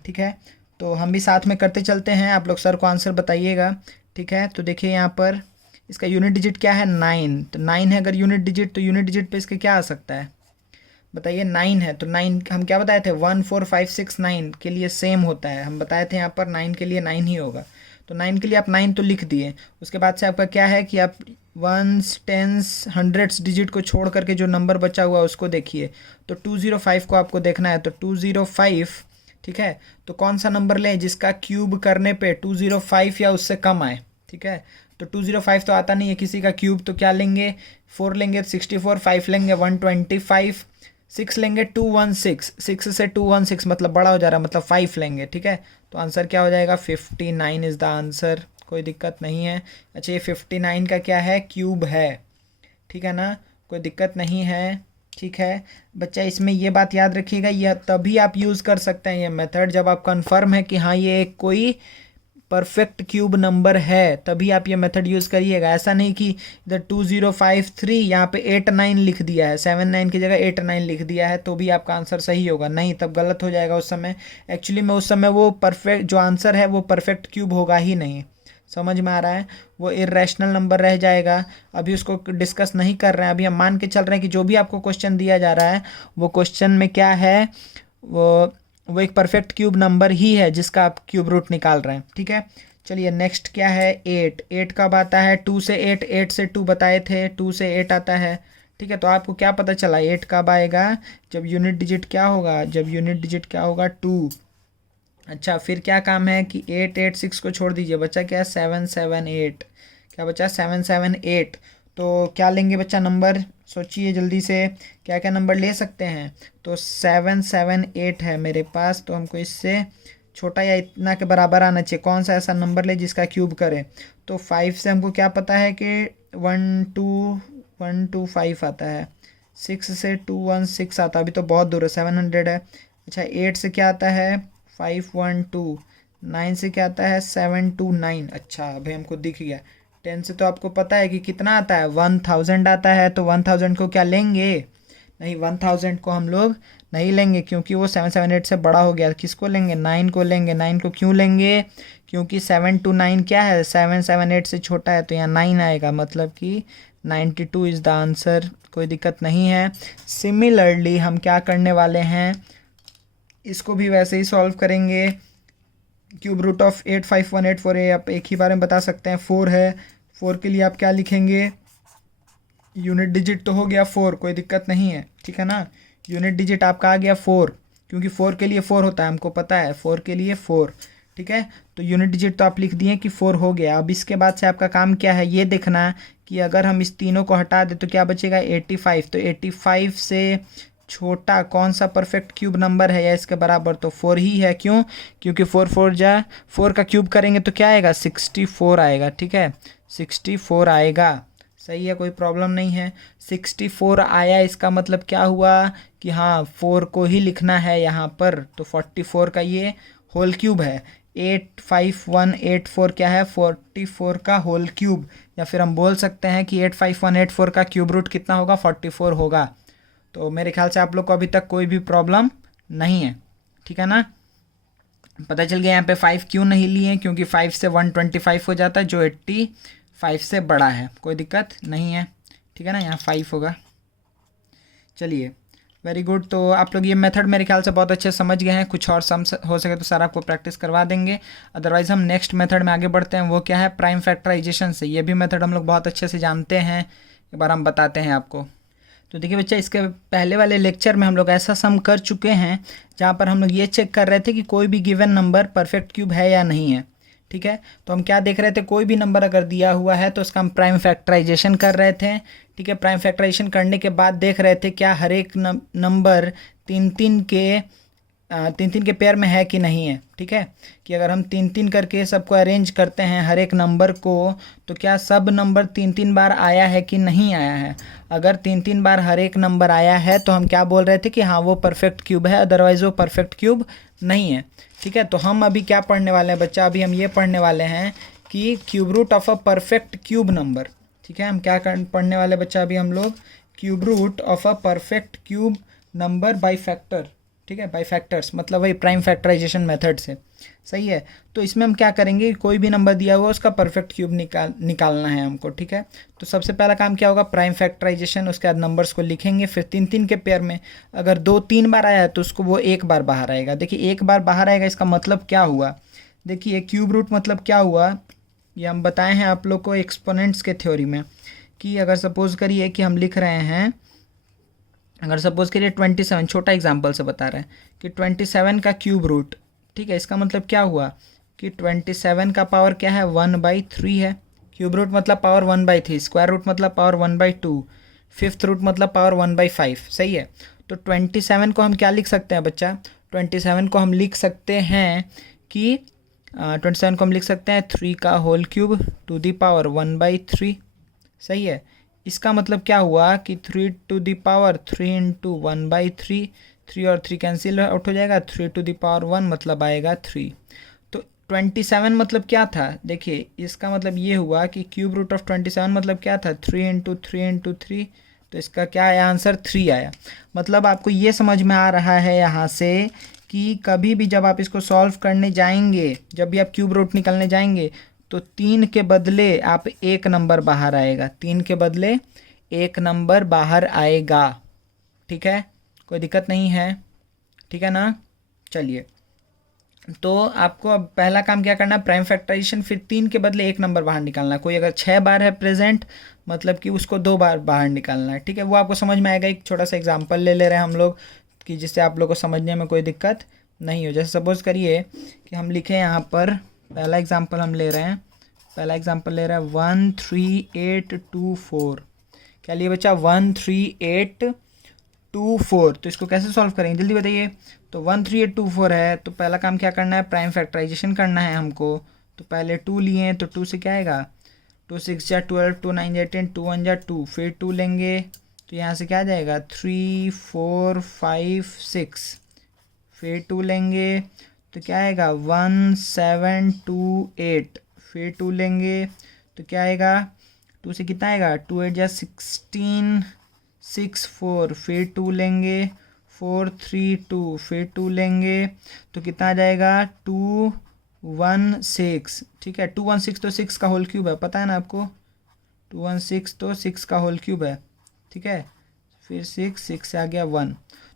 ठीक है। तो हम भी साथ में करते चलते हैं, आप लोग सर को आंसर बताइएगा, ठीक है। तो देखिए यहाँ पर इसका यूनिट डिजिट क्या है 9, तो 9 है अगर यूनिट डिजिट, तो यूनिट डिजिट पे इसके क्या आ सकता है बताइए, 9 है। तो 9 हम क्या बताए थे 1 4 5 6 9 के लिए सेम होता है, हम बताए थे यहाँ पर 9 के लिए 9 ही होगा। तो 9 के लिए आप 9 तो लिख दिए। उसके बाद से आपका क्या है कि आप 1s 10s 100s डिजिट को छोड़ करके जो नंबर बचा हुआ उसको देखिए। तो 205 को आपको देखना है, तो 205, ठीक है। तो कौन सा नंबर लें जिसका क्यूब करने पे 205 या उससे कम आए, ठीक है। तो 205 तो आता नहीं है किसी का क्यूब, तो क्या लेंगे 4 लेंगे 64, 5 लेंगे 125, 6 लेंगे 216, 6 से 216 मतलब बड़ा हो जा रहा है, मतलब 5 लेंगे, ठीक है। तो आंसर क्या हो जाएगा 59 इज़ द आंसर, कोई दिक्कत नहीं है। अच्छा ये 59 का क्या है क्यूब है, ठीक है ना, कोई दिक्कत नहीं है, ठीक है बच्चा। इसमें ये बात याद रखिएगा, यह तभी आप यूज़ कर सकते हैं ये मेथड जब आप कंफर्म है कि हाँ ये कोई परफेक्ट क्यूब नंबर है तभी आप ये मेथड यूज़ करिएगा। ऐसा नहीं कि इधर 2053 यहाँ पे 89 लिख दिया है, 79 की जगह 89 लिख दिया है तो भी आपका आंसर सही होगा, नहीं, तब गलत हो जाएगा उस समय। एक्चुअली में उस समय वो परफेक्ट जो आंसर है वो परफेक्ट क्यूब होगा ही नहीं। समझ में आ रहा है? वो इर्रेशनल नंबर रह जाएगा। अभी उसको डिस्कस नहीं कर रहे हैं, अभी हम मान के चल रहे हैं कि जो भी आपको क्वेश्चन दिया जा रहा है वो क्वेश्चन में क्या है, वो एक परफेक्ट क्यूब नंबर ही है जिसका आप क्यूब रूट निकाल रहे हैं। ठीक है, चलिए नेक्स्ट क्या है, 8 कब आता है? 2 से 8, 8 से 2 बताए थे, 2 से 8 आता है। ठीक है, तो आपको क्या पता चला 8 कब आएगा? जब यूनिट डिजिट क्या होगा? जब यूनिट डिजिट क्या होगा? 2। अच्छा, फिर क्या काम है कि 886 को छोड़ दीजिए, बच्चा क्या है? 778। क्या बचा? 778। तो क्या लेंगे बच्चा नंबर? सोचिए जल्दी से, क्या क्या नंबर ले सकते हैं? तो 778 है मेरे पास, तो हमको इससे छोटा या इतना के बराबर आना चाहिए। कौन सा ऐसा नंबर ले जिसका क्यूब करे? तो 5 से हमको क्या पता है कि 125 आता है। 6 से 216 आता है, अभी तो बहुत दूर है, 700 है। अच्छा, 8 से क्या आता है? 512। 9 से क्या आता है? 729। अच्छा, अभी हमको दिख गया। 10 से तो आपको पता है कि कितना आता है? 1000 आता है। तो 1000 को क्या लेंगे? नहीं, 1000 को हम लोग नहीं लेंगे क्योंकि वो 778 से बड़ा हो गया। किसको लेंगे? 9 को लेंगे। 9 को क्यों लेंगे? क्योंकि 729 क्या है? 778 से छोटा है, तो यहाँ 9 आएगा, मतलब कि 92 इज़ द आंसर। कोई दिक्कत नहीं है। सिमिलरली हम क्या करने वाले हैं, इसको भी वैसे ही सॉल्व करेंगे। क्यूब रूट ऑफ 85184 आप एक ही बारे में बता सकते हैं, 4 है। 4 के लिए आप क्या लिखेंगे? यूनिट डिजिट तो हो गया 4, कोई दिक्कत नहीं है, ठीक है ना। यूनिट डिजिट आपका आ गया 4, क्योंकि 4 के लिए 4 होता है, हमको पता है 4 के लिए 4। ठीक है, तो यूनिट डिजिट तो आप लिख दिए कि 4 हो गया। अब इसके बाद से आपका काम क्या है, ये देखना कि अगर हम इस तीनों को हटा दें तो क्या बचेगा? 85। तो 85 से छोटा कौन सा परफेक्ट क्यूब नंबर है या इसके बराबर? तो 4 ही है। क्यों? क्योंकि 4 4 जा 4 का क्यूब करेंगे तो क्या आएगा? 64 आएगा। ठीक है, 64 आएगा। सही है, कोई प्रॉब्लम नहीं है। 64 आया, इसका मतलब क्या हुआ कि हाँ 4 को ही लिखना है यहाँ पर। तो 44 का ये होल क्यूब है। 85184 क्या है? 44 का होल क्यूब। या फिर हम बोल सकते हैं कि 85184 का क्यूब रूट कितना होगा? 44 होगा। तो मेरे ख्याल से आप लोग को अभी तक कोई भी प्रॉब्लम नहीं है, ठीक है ना। पता चल गया यहाँ पे 5 क्यों नहीं लिए, क्योंकि 5 से 125 हो जाता है जो 85 से बड़ा है। कोई दिक्कत नहीं है, ठीक है ना, यहाँ 5 होगा। चलिए, वेरी गुड। तो आप लोग ये मेथड मेरे ख्याल से बहुत अच्छे समझ गए हैं। कुछ और सम हो सके तो सर आपको प्रैक्टिस करवा देंगे, अदरवाइज़ हम नेक्स्ट मेथड में आगे बढ़ते हैं। वो क्या है? प्राइम फैक्टराइजेशन से। ये भी मेथड हम लोग बहुत अच्छे से जानते हैं, एक बार हम बताते हैं आपको। तो देखिए बच्चा, इसके पहले वाले लेक्चर में हम लोग ऐसा सम कर चुके हैं जहाँ पर हम लोग ये चेक कर रहे थे कि कोई भी गिवन नंबर परफेक्ट क्यूब है या नहीं है। ठीक है, तो हम क्या देख रहे थे, कोई भी नंबर अगर दिया हुआ है तो उसका हम प्राइम फैक्टराइजेशन कर रहे थे। ठीक है, प्राइम फैक्टराइजेशन करने के बाद देख रहे थे क्या हर एक नंबर तीन तीन के पेयर में है कि नहीं है। ठीक है, कि अगर हम 3 करके सबको अरेंज करते हैं हर एक नंबर को, तो क्या सब नंबर 3 बार आया है कि नहीं आया है। अगर 3 बार हर एक नंबर आया है तो हम क्या बोल रहे थे कि हाँ वो परफेक्ट क्यूब है, अदरवाइज़ वो परफेक्ट क्यूब नहीं है। ठीक है, तो हम अभी क्या पढ़ने वाले हैं बच्चा, अभी हम ये पढ़ने वाले हैं कि cube root of a perfect cube number. ठीक है, हम क्या पढ़ने वाले बच्चा, अभी हम लोग cube root of a perfect cube number by factor. ठीक है, बाई फैक्टर्स मतलब वही प्राइम फैक्टराइजेशन मेथड से। सही है, तो इसमें हम क्या करेंगे, कोई भी नंबर दिया हुआ उसका परफेक्ट क्यूब निकालना है हमको। ठीक है, तो सबसे पहला काम क्या होगा, प्राइम फैक्टराइजेशन। उसके बाद नंबर्स को लिखेंगे, फिर 3 के पेयर में। अगर 2-3 बार आया है तो उसको वो एक बार बाहर आएगा। देखिए, एक बार बाहर आएगा, इसका मतलब क्या हुआ, देखिए क्यूब रूट मतलब क्या हुआ, ये हम बताए हैं आप लोग को एक्सपोनेंट्स के थ्योरी में, कि अगर सपोज करिए कि हम लिख रहे हैं, अगर सपोज करिए 27, छोटा एग्जांपल से बता रहे हैं कि 27 का क्यूब रूट। ठीक है, इसका मतलब क्या हुआ कि 27 का पावर क्या है? 1/3 है। क्यूब रूट मतलब पावर 1/3, स्क्वायर रूट मतलब पावर 1/2, फिफ्थ रूट मतलब पावर 1/5। सही है, तो 27 को हम क्या लिख सकते हैं बच्चा, 27 को हम लिख सकते हैं कि 27 को हम लिख सकते हैं 3 का whole cube to the power 1/3। सही है, इसका मतलब क्या हुआ कि 3 टू दी पावर 3 इंटू 1/3, 3 और 3 कैंसिल आउट हो जाएगा, 3 टू दी पावर 1 मतलब आएगा 3। तो 27 मतलब क्या था, देखिए इसका मतलब ये हुआ कि क्यूब रूट ऑफ 27 मतलब क्या था, 3 × 3 × 3, तो इसका क्या आया आंसर, 3 आया। मतलब आपको ये समझ में आ रहा है यहाँ से कि कभी भी जब आप इसको सॉल्व करने जाएंगे, जब भी आप क्यूब रूट निकलने जाएंगे, तो 3 के बदले आप 1 नंबर बाहर आएगा, 3 के बदले 1 नंबर बाहर आएगा। ठीक है, कोई दिक्कत नहीं है, ठीक है ना। चलिए, तो आपको अब पहला काम क्या करना है, प्राइम फैक्टराइजेशन, फिर 3 के बदले 1 नंबर बाहर निकालना। कोई अगर 6 बार है प्रेजेंट, मतलब कि उसको 2 बार बाहर निकालना है। ठीक है, वो आपको समझ में आएगा। एक छोटा सा एग्जांपल ले रहे हैं हम लोग कि जिससे आप लोग को समझने में कोई दिक्कत नहीं हो। जैसे सपोज करिए कि हम लिखें यहाँ पर, पहला एग्जाम्पल हम ले रहे हैं, पहला एग्जाम्पल ले रहे हैं 13824। क्या लिए बच्चा, 13824। तो इसको कैसे सॉल्व करेंगे जल्दी बताइए। तो 13824 है, तो पहला काम क्या करना है, प्राइम फैक्टराइजेशन करना है हमको। तो पहले 2 लिए, तो 2 से क्या आएगा, 2 6 जा 12, 2 9 जा 10, 2 1 जा 2, फिर 2 लेंगे तो यहाँ से क्या आ जाएगा, 3 4 5 6, फिर 2 लेंगे तो क्या आएगा 1728, फिर 2 लेंगे तो क्या आएगा, 2 से कितना आएगा, 2 8 जा 16 6 4, फिर 2 लेंगे 4 3 2, फिर 2 लेंगे तो कितना आ जाएगा 2 1 6। ठीक है, 2 1 6 तो 6 का होल क्यूब है, पता है ना आपको, 2 1 6 तो 6 का होल क्यूब है। ठीक है, फिर 6 6 से आ गया 1।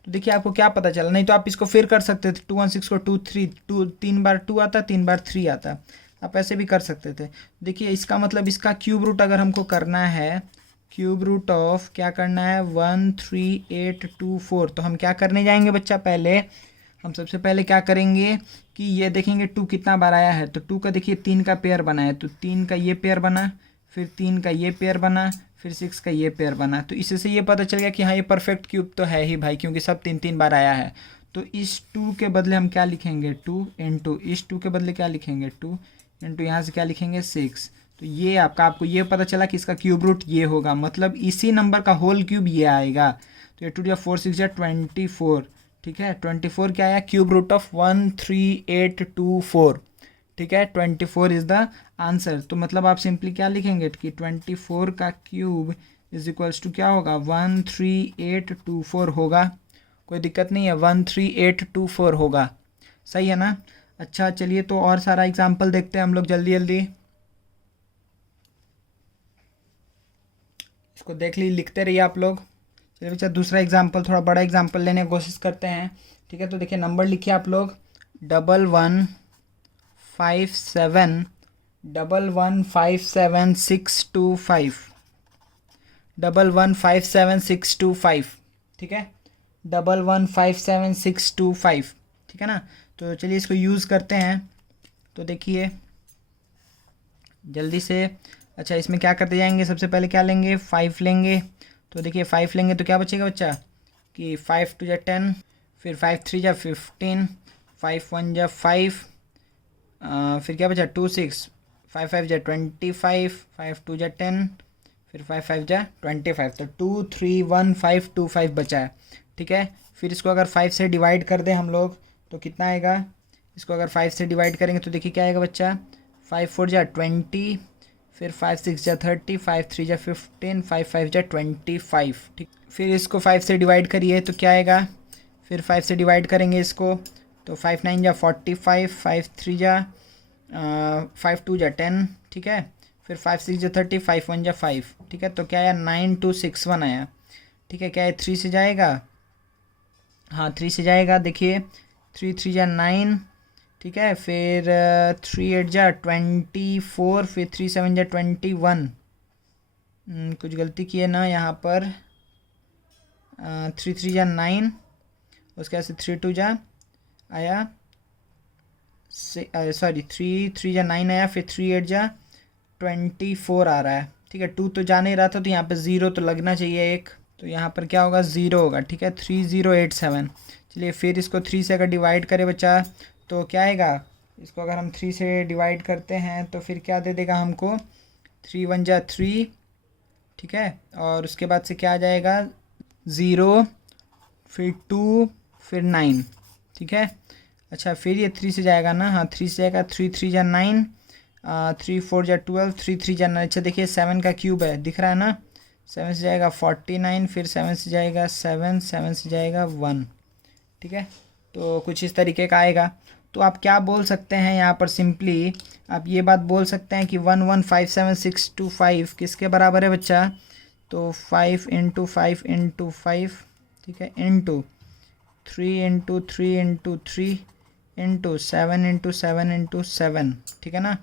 तो देखिए आपको क्या पता चला, नहीं तो आप इसको फिर कर सकते थे, 2 1 6 को 2 3 2 3 बार 2 आता, 3 बार 3 आता, आप ऐसे भी कर सकते थे। देखिए इसका मतलब इसका क्यूब रूट अगर हमको करना है, क्यूब रूट ऑफ क्या करना है 13824, तो हम क्या करने जाएंगे बच्चा, पहले हम सबसे पहले क्या करेंगे कि ये देखेंगे 2 कितना बार आया है। तो 2 का देखिए 3 का पेयर बना है, तो 3 का ये पेयर बना, फिर 3 का ये पेयर बना, फिर 6 का ये पेयर बना। तो इससे ये पता चल गया कि हाँ ये परफेक्ट क्यूब तो है ही भाई, क्योंकि सब 3 3 बार आया है। तो इस 2 के बदले हम क्या लिखेंगे, 2 इंटू, इस 2 के बदले क्या लिखेंगे, 2 इंटू, यहाँ से क्या लिखेंगे 6। तो ये आपको ये पता चला कि इसका क्यूब रूट ये होगा, मतलब इसी नंबर का होल क्यूब ये आएगा। तो ये 2 या 4 6 या 24। ठीक है, 24 क्या आया, क्यूब रूट ऑफ 13824। ठीक है, 24 इज़ द आंसर। तो मतलब आप सिंपली क्या लिखेंगे कि 24 का क्यूब इज इक्वल्स टू क्या होगा, 13824 होगा। कोई दिक्कत नहीं है, 13824 होगा, सही है ना। अच्छा चलिए, तो और सारा एग्जाम्पल देखते हैं हम लोग जल्दी जल्दी। इसको देख ली, लिखते रहिए आप लोग। चलिए बच्चा, दूसरा एग्जाम्पल, थोड़ा बड़ा एग्जाम्पल लेने की कोशिश करते हैं। ठीक है, तो देखिए नंबर लिखिए आप लोग, 1157 1157 625 ठीक है, 1157 625। ठीक है ना। तो चलिए इसको यूज़ करते हैं। तो देखिए जल्दी से, अच्छा इसमें क्या करते जाएंगे, सबसे पहले क्या लेंगे, 5 लेंगे। तो देखिए 5 लेंगे तो क्या बचेगा बच्चा कि 5 2 जा 10, फिर 5 3 जा 15, 5 1 जा 5, फिर क्या बचा 2 6, 5 5 जा 25, 5 2 जा 10, फिर 5 5 जा 25। तो 2 3 1 5 2 5 बचा है। ठीक है, फिर इसको अगर 5 से डिवाइड कर दें हम लोग तो कितना आएगा, इसको अगर 5 से डिवाइड करेंगे तो देखिए क्या आएगा बच्चा, 5 4 जा 20, फिर 5 6 जा 30, 5 3 जा 15, 5 5 जा 25। ठीक, फिर इसको 5 से डिवाइड करिए तो क्या आएगा, फिर 5 से डिवाइड करेंगे इसको तो 5 9 जा 45, 5 3 जा 5 2 जा 10। ठीक है, फिर 5 6 जा 30, 5 1 जा 5। ठीक है, तो क्या आया 9261 आया। ठीक है, क्या है 3 से जाएगा, हाँ 3 से जाएगा, देखिए 3 3 जा 9। ठीक है, फिर 3 8 जा 24, फिर 3 7 जा 21। कुछ गलती की है ना यहाँ पर, 3 3 जा 9, उसके बाद से 3 2 जा आया, सॉरी 3 3 जा 9 आया, फिर 3 8 जा 24 आ रहा है। ठीक है, 2 तो जा नहीं रहा था, तो यहाँ पे 0 तो लगना चाहिए एक, तो यहाँ पर क्या होगा 0 होगा। ठीक है, 3087। चलिए फिर इसको 3 से अगर डिवाइड करें बच्चा तो क्या आएगा, इसको अगर हम 3 से डिवाइड करते हैं तो फिर क्या दे देगा हमको, 3 1 जा 3। ठीक है, और उसके बाद से क्या आ जाएगा 0, फिर 2, फिर 9। ठीक है, अच्छा फिर ये 3 से जाएगा ना, हाँ 3 से जाएगा, 3 3 जा 9, 3 4 जा 12, 3 3 जा 9। अच्छा देखिए 7 का क्यूब है, दिख रहा है ना, 7 से जाएगा 49, फिर 7 से जाएगा 7, 7 से जाएगा 1, ठीक है। तो कुछ इस तरीके का आएगा। तो आप क्या बोल सकते हैं यहाँ पर, सिंपली आप ये बात बोल सकते हैं कि 1157625 किसके बराबर है बच्चा, तो 5 इंटू 5 इंटू 5, ठीक है, into 3 into 3 into 3 into 7 into 7 into 7, ठीक है ना।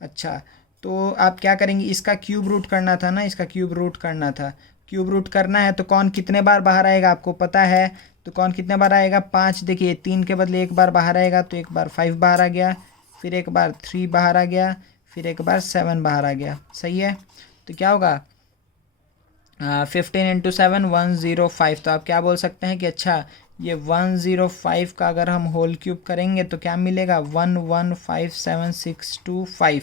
अच्छा तो आप क्या करेंगे, इसका क्यूब रूट करना था ना, इसका क्यूब रूट करना था। क्यूब रूट करना है तो कौन कितने बार बाहर आएगा आपको पता है, तो कौन कितने बार आएगा, 5। देखिए 3 के बदले एक बार बाहर आएगा, तो एक बार 5 बाहर आ गया, फिर एक बार 3 बाहर आ गया, फिर एक बार 7 बाहर आ गया, सही है। तो क्या होगा, 15 इंटू 7 105। तो आप क्या बोल सकते हैं कि अच्छा ये 105 का अगर हम होल क्यूब करेंगे तो क्या मिलेगा, 1157625,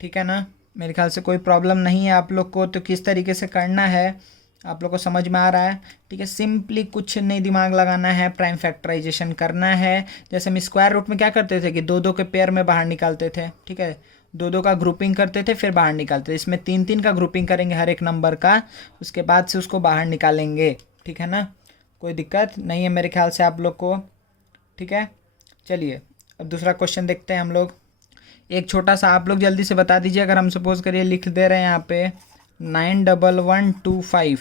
ठीक है ना। मेरे ख्याल से कोई प्रॉब्लम नहीं है आप लोग को। तो किस तरीके से करना है आप लोग को समझ में आ रहा है, ठीक है। सिंपली कुछ नहीं दिमाग लगाना है, प्राइम फैक्टराइजेशन करना है। जैसे हम स्क्वायर रूट में क्या करते थे कि 2 2 के पेयर में बाहर निकालते थे, ठीक है, 2 2 का ग्रुपिंग करते थे फिर बाहर निकालते थे। इसमें 3 3 का ग्रुपिंग करेंगे हर एक नंबर का, उसके बाद से उसको बाहर निकालेंगे, ठीक है ना। कोई दिक्कत नहीं है मेरे ख्याल से आप लोग को, ठीक है। चलिए अब दूसरा क्वेश्चन देखते हैं हम लोग। एक छोटा सा आप लोग जल्दी से बता दीजिए, अगर हम सपोज करिए लिख दे रहे हैं यहाँ पे 91125,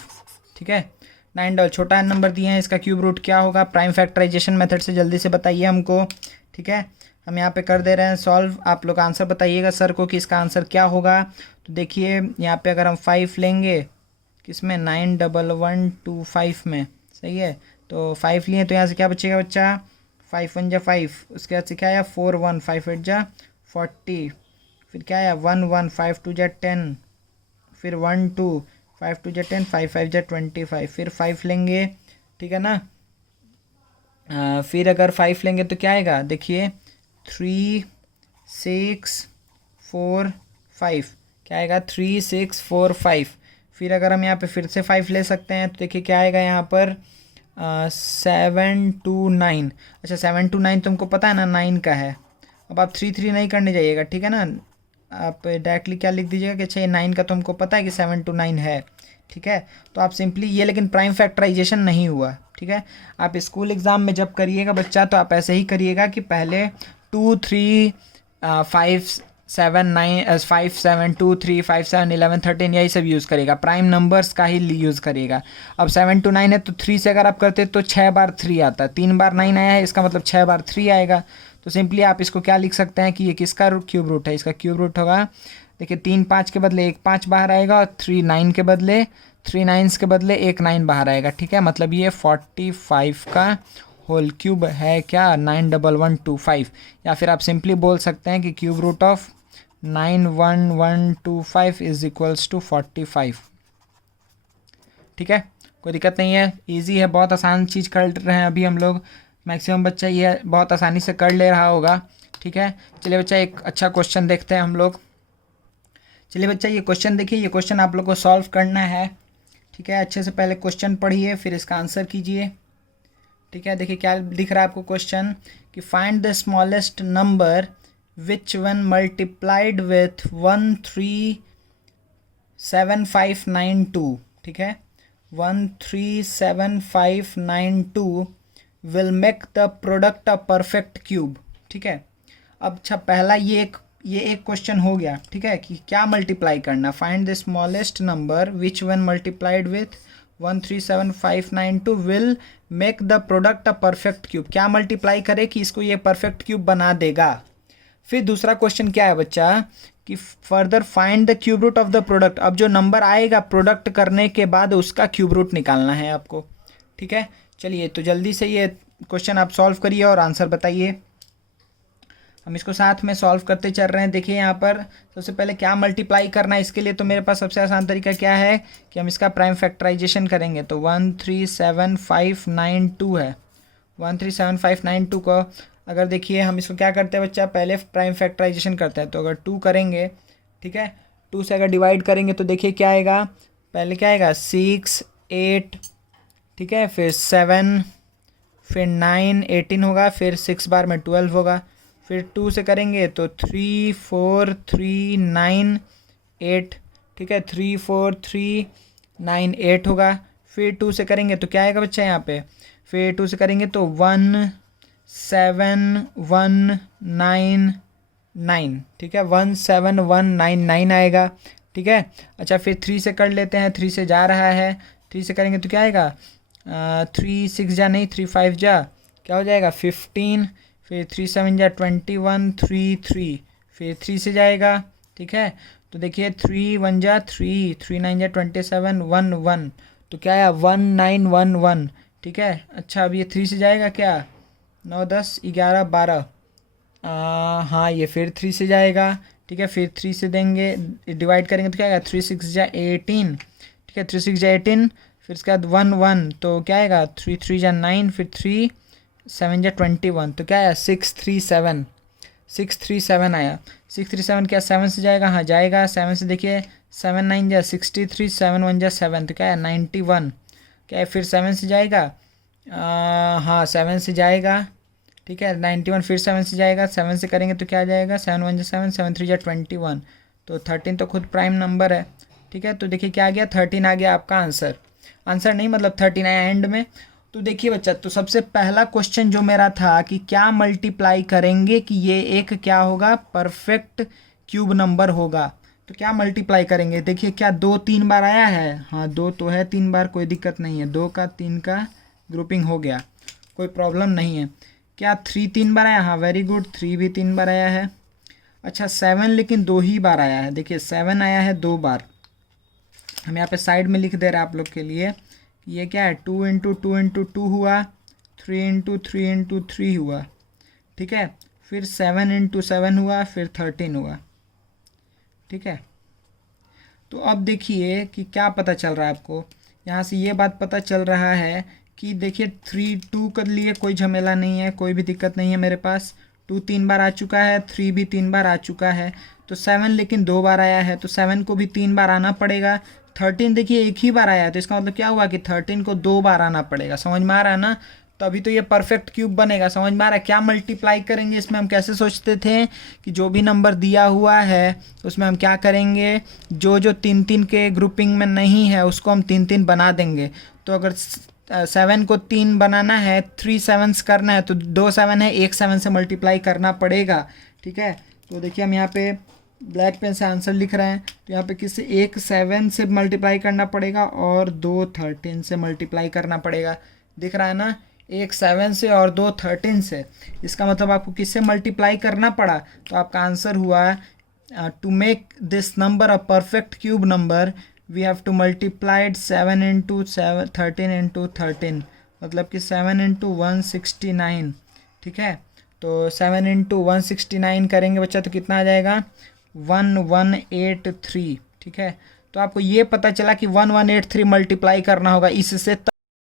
ठीक है, 9 छोटा नंबर दिए हैं, इसका क्यूब रूट क्या होगा, प्राइम फैक्टराइजेशन मेथड से जल्दी से बताइए हमको, ठीक है। हम यहाँ पे कर दे रहे हैं सॉल्व, आप लोग आंसर बताइएगा सर को कि इसका आंसर क्या होगा। तो देखिए यहाँ पे अगर हम 5 लेंगे किसमें, 91125 में, सही है। तो 5 लिए तो यहाँ से क्या बचेगा बच्चा, 5 1 जा 5, उसके बाद से क्या आया 4 1, 5 8 जा 40, फिर क्या आया 1 1, 5 2 जा 10, फिर 1 2, 5 2 जा 10, 5 5 जा 25, फिर 5 लेंगे, ठीक है ना। फिर अगर 5 लेंगे तो क्या आएगा, देखिए 3 6 4 5, क्या आएगा 3 6 4 5। फिर अगर हम यहाँ पे फिर से 5 ले सकते हैं तो देखिए क्या आएगा यहाँ पर 7 2 9। अच्छा 7 2 9 तुमको पता है ना 9 का है। अब आप 3 3 नहीं करने जाइएगा, ठीक है ना, आप डायरेक्टली क्या लिख दीजिएगा कि अच्छा ये 9 का तुमको पता है कि 7 2 9 है, ठीक है। तो आप सिंपली ये, लेकिन प्राइम फैक्टराइजेशन नहीं हुआ, ठीक है। आप स्कूल एग्ज़ाम में जब करिएगा बच्चा तो आप ऐसे ही करिएगा कि पहले 2 3 5 7 9 5 7 2 3 5 7 11 13 यही सब यूज़ करेगा, प्राइम नंबर्स का ही यूज़ करिएगा। अब 7 2 9 है तो 3 से अगर आप करते तो 6 बार 3 आता है, 3 बार 9 आया है, इसका मतलब 6 बार 3 आएगा। तो सिंपली आप इसको क्या लिख सकते हैं कि ये किसका क्यूब रूट है, इसका क्यूब रूट होगा, देखिए 3 5 के बदले 1 5 बाहर आएगा, और 3 9 के बदले 3 9 के बदले 1 9 बाहर आएगा, ठीक है। मतलब ये 45 का होल क्यूब है क्या, 91125। या फिर आप सिंपली बोल सकते हैं कि cube root of 91125 is equals to 45, ठीक है। कोई दिक्कत नहीं है, इजी है, बहुत आसान चीज़ कर रहे हैं अभी हम लोग। मैक्सिमम बच्चा ये बहुत आसानी से कर ले रहा होगा, ठीक है। चलिए बच्चा एक अच्छा क्वेश्चन देखते हैं हम लोग। चलिए बच्चा ये क्वेश्चन देखिए, ये क्वेश्चन आप लोग को सॉल्व करना है, ठीक है। अच्छे से पहले क्वेश्चन पढ़िए फिर इसका आंसर कीजिए, ठीक है। देखिए क्या दिख रहा है आपको क्वेश्चन कि find the smallest number which one multiplied with 137592, ठीक है, 137592 will make the product a perfect cube, ठीक है। अब अच्छा पहला ये एक क्वेश्चन हो गया, ठीक है, कि क्या मल्टीप्लाई करना, find the smallest number which one multiplied with 137592 will make the product a perfect cube, क्या मल्टीप्लाई करे कि इसको ये परफेक्ट क्यूब बना देगा। फिर दूसरा क्वेश्चन क्या है बच्चा कि further find the cube root of the product, अब जो नंबर आएगा प्रोडक्ट करने के बाद उसका क्यूब रूट निकालना है आपको, ठीक है। चलिए तो जल्दी से ये क्वेश्चन आप सॉल्व करिए और आंसर बताइए। हम इसको साथ में सॉल्व करते चल रहे हैं। देखिए यहाँ पर सबसे पहले क्या मल्टीप्लाई करना है, इसके लिए तो मेरे पास सबसे आसान तरीका क्या है कि हम इसका प्राइम फैक्टराइजेशन करेंगे। तो 137592 है, 137592 को अगर देखिए हम इसको क्या करते हैं बच्चा, पहले प्राइम फैक्टराइजेशन करते हैं। तो अगर 2 करेंगे, ठीक है, 2 से अगर डिवाइड करेंगे तो देखिए क्या आएगा, पहले क्या आएगा 6 8, ठीक है, फिर 7 फिर 9 18 होगा, फिर 6 बार में 12 होगा, फिर 2 से करेंगे तो 3 4 3 9 8, ठीक है, 3 4 3 9 8 होगा। फिर 2 से करेंगे तो क्या आएगा बच्चा यहाँ पे, फिर 2 से करेंगे तो 1 7 1 9 9, ठीक है, 1 7 1 9 9 आएगा, ठीक है। अच्छा फिर 3 से कर लेते हैं, 3 से जा रहा है, 3 से करेंगे तो क्या आएगा, 3 6 जा नहीं, 3 5 जा, क्या हो जाएगा 15, फिर 3 7 जा 21 3 3, फिर 3 से जाएगा, ठीक है। तो देखिए 3 1 जा 3 3 9 जा 27 1 1, तो क्या आया 1 9 1 1, ठीक है। अच्छा अब ये 3 से जाएगा क्या, 9 10 11 12, हाँ ये फिर 3 से जाएगा, ठीक है। फिर 3 से देंगे, डिवाइड करेंगे तो क्या आएगा 3 6 जा 18, ठीक है, 3 6 जा 18, फिर उसके बाद 1 1, तो क्या आएगा 3 3 जा 9, फिर 3 7 जा 21, तो क्या आया 6 3 7 6 3 7 आया। 6 3 7 क्या 7 से जाएगा, हाँ जाएगा, 7 से देखिए 7 9 जा 63, 7 1 जा 7, तो क्या है 91, क्या है, फिर 7 से जाएगा, हाँ 7 से जाएगा, ठीक है, 91, फिर 7 से जाएगा, 7 से करेंगे तो क्या आ जाएगा 7 1 जा 7 7 3 जा 21, तो 13 तो खुद प्राइम नंबर है, ठीक है। तो देखिए क्या आ गया 13 आ गया आपका आंसर, आंसर नहीं मतलब 13 आया एंड में। तो देखिए बच्चा, तो सबसे पहला क्वेश्चन जो मेरा था कि क्या मल्टीप्लाई करेंगे कि ये एक क्या होगा, परफेक्ट क्यूब नंबर होगा, तो क्या मल्टीप्लाई करेंगे। देखिए क्या 2 3 बार आया है, हाँ 2 तो है, 3 बार कोई दिक्कत नहीं है, 2 का 3 का ग्रुपिंग हो गया, कोई प्रॉब्लम नहीं है। क्या 3 3 बार आया, हाँ वेरी गुड, 3 भी 3 बार आया है। अच्छा 7 लेकिन 2 ही बार आया है, देखिए 7 आया है 2 बार, हम यहाँ पे साइड में लिख दे रहे हैं आप लोग के लिए, ये क्या है 2 × 2 × 2 हुआ, 3 × 3 × 3 हुआ, ठीक है, फिर 7 × 7 हुआ, फिर 13 हुआ, ठीक है। तो अब देखिए कि क्या पता चल रहा है आपको, यहाँ से ये बात पता चल रहा है कि देखिए 3 2 के लिए कोई झमेला नहीं है, कोई भी दिक्कत नहीं है मेरे पास, 2 3 बार आ चुका है, 3 भी 3 बार आ चुका है, तो 7 लेकिन 2 बार आया है, तो 7 को भी 3 बार आना पड़ेगा। 13 देखिए एक ही बार आया है, तो इसका मतलब क्या हुआ कि 13 को 2 बार आना पड़ेगा, समझ में आ रहा है ना, तभी तो ये परफेक्ट क्यूब बनेगा, समझ में आ रहा है। क्या मल्टीप्लाई करेंगे इसमें, हम कैसे सोचते थे कि जो भी नंबर दिया हुआ है उसमें हम क्या करेंगे, जो जो 3 3 के ग्रुपिंग में नहीं है उसको हम 3 3 बना देंगे। तो अगर 7 को 3 बनाना है, 3 7s करना है, तो 2 7 है, 1 7 से मल्टीप्लाई करना पड़ेगा, ठीक है। तो देखिए हम यहाँ पे ब्लैक पेन से आंसर लिख रहे हैं, तो यहाँ पे किसी 1 7 से मल्टीप्लाई करना पड़ेगा और 2 13 से मल्टीप्लाई करना पड़ेगा, दिख रहा है ना, 1 7 से और 2 13 से, इसका मतलब आपको किससे मल्टीप्लाई करना पड़ा, तो आपका आंसर हुआ to make this number a perfect cube number we have to multiplied 7 × 7 13 × 13, मतलब कि 7 × 169, ठीक है। तो 7 × 169 करेंगे बच्चा तो कितना आ जाएगा 1183, ठीक है। तो आपको ये पता चला कि 1183 मल्टीप्लाई करना होगा इससे,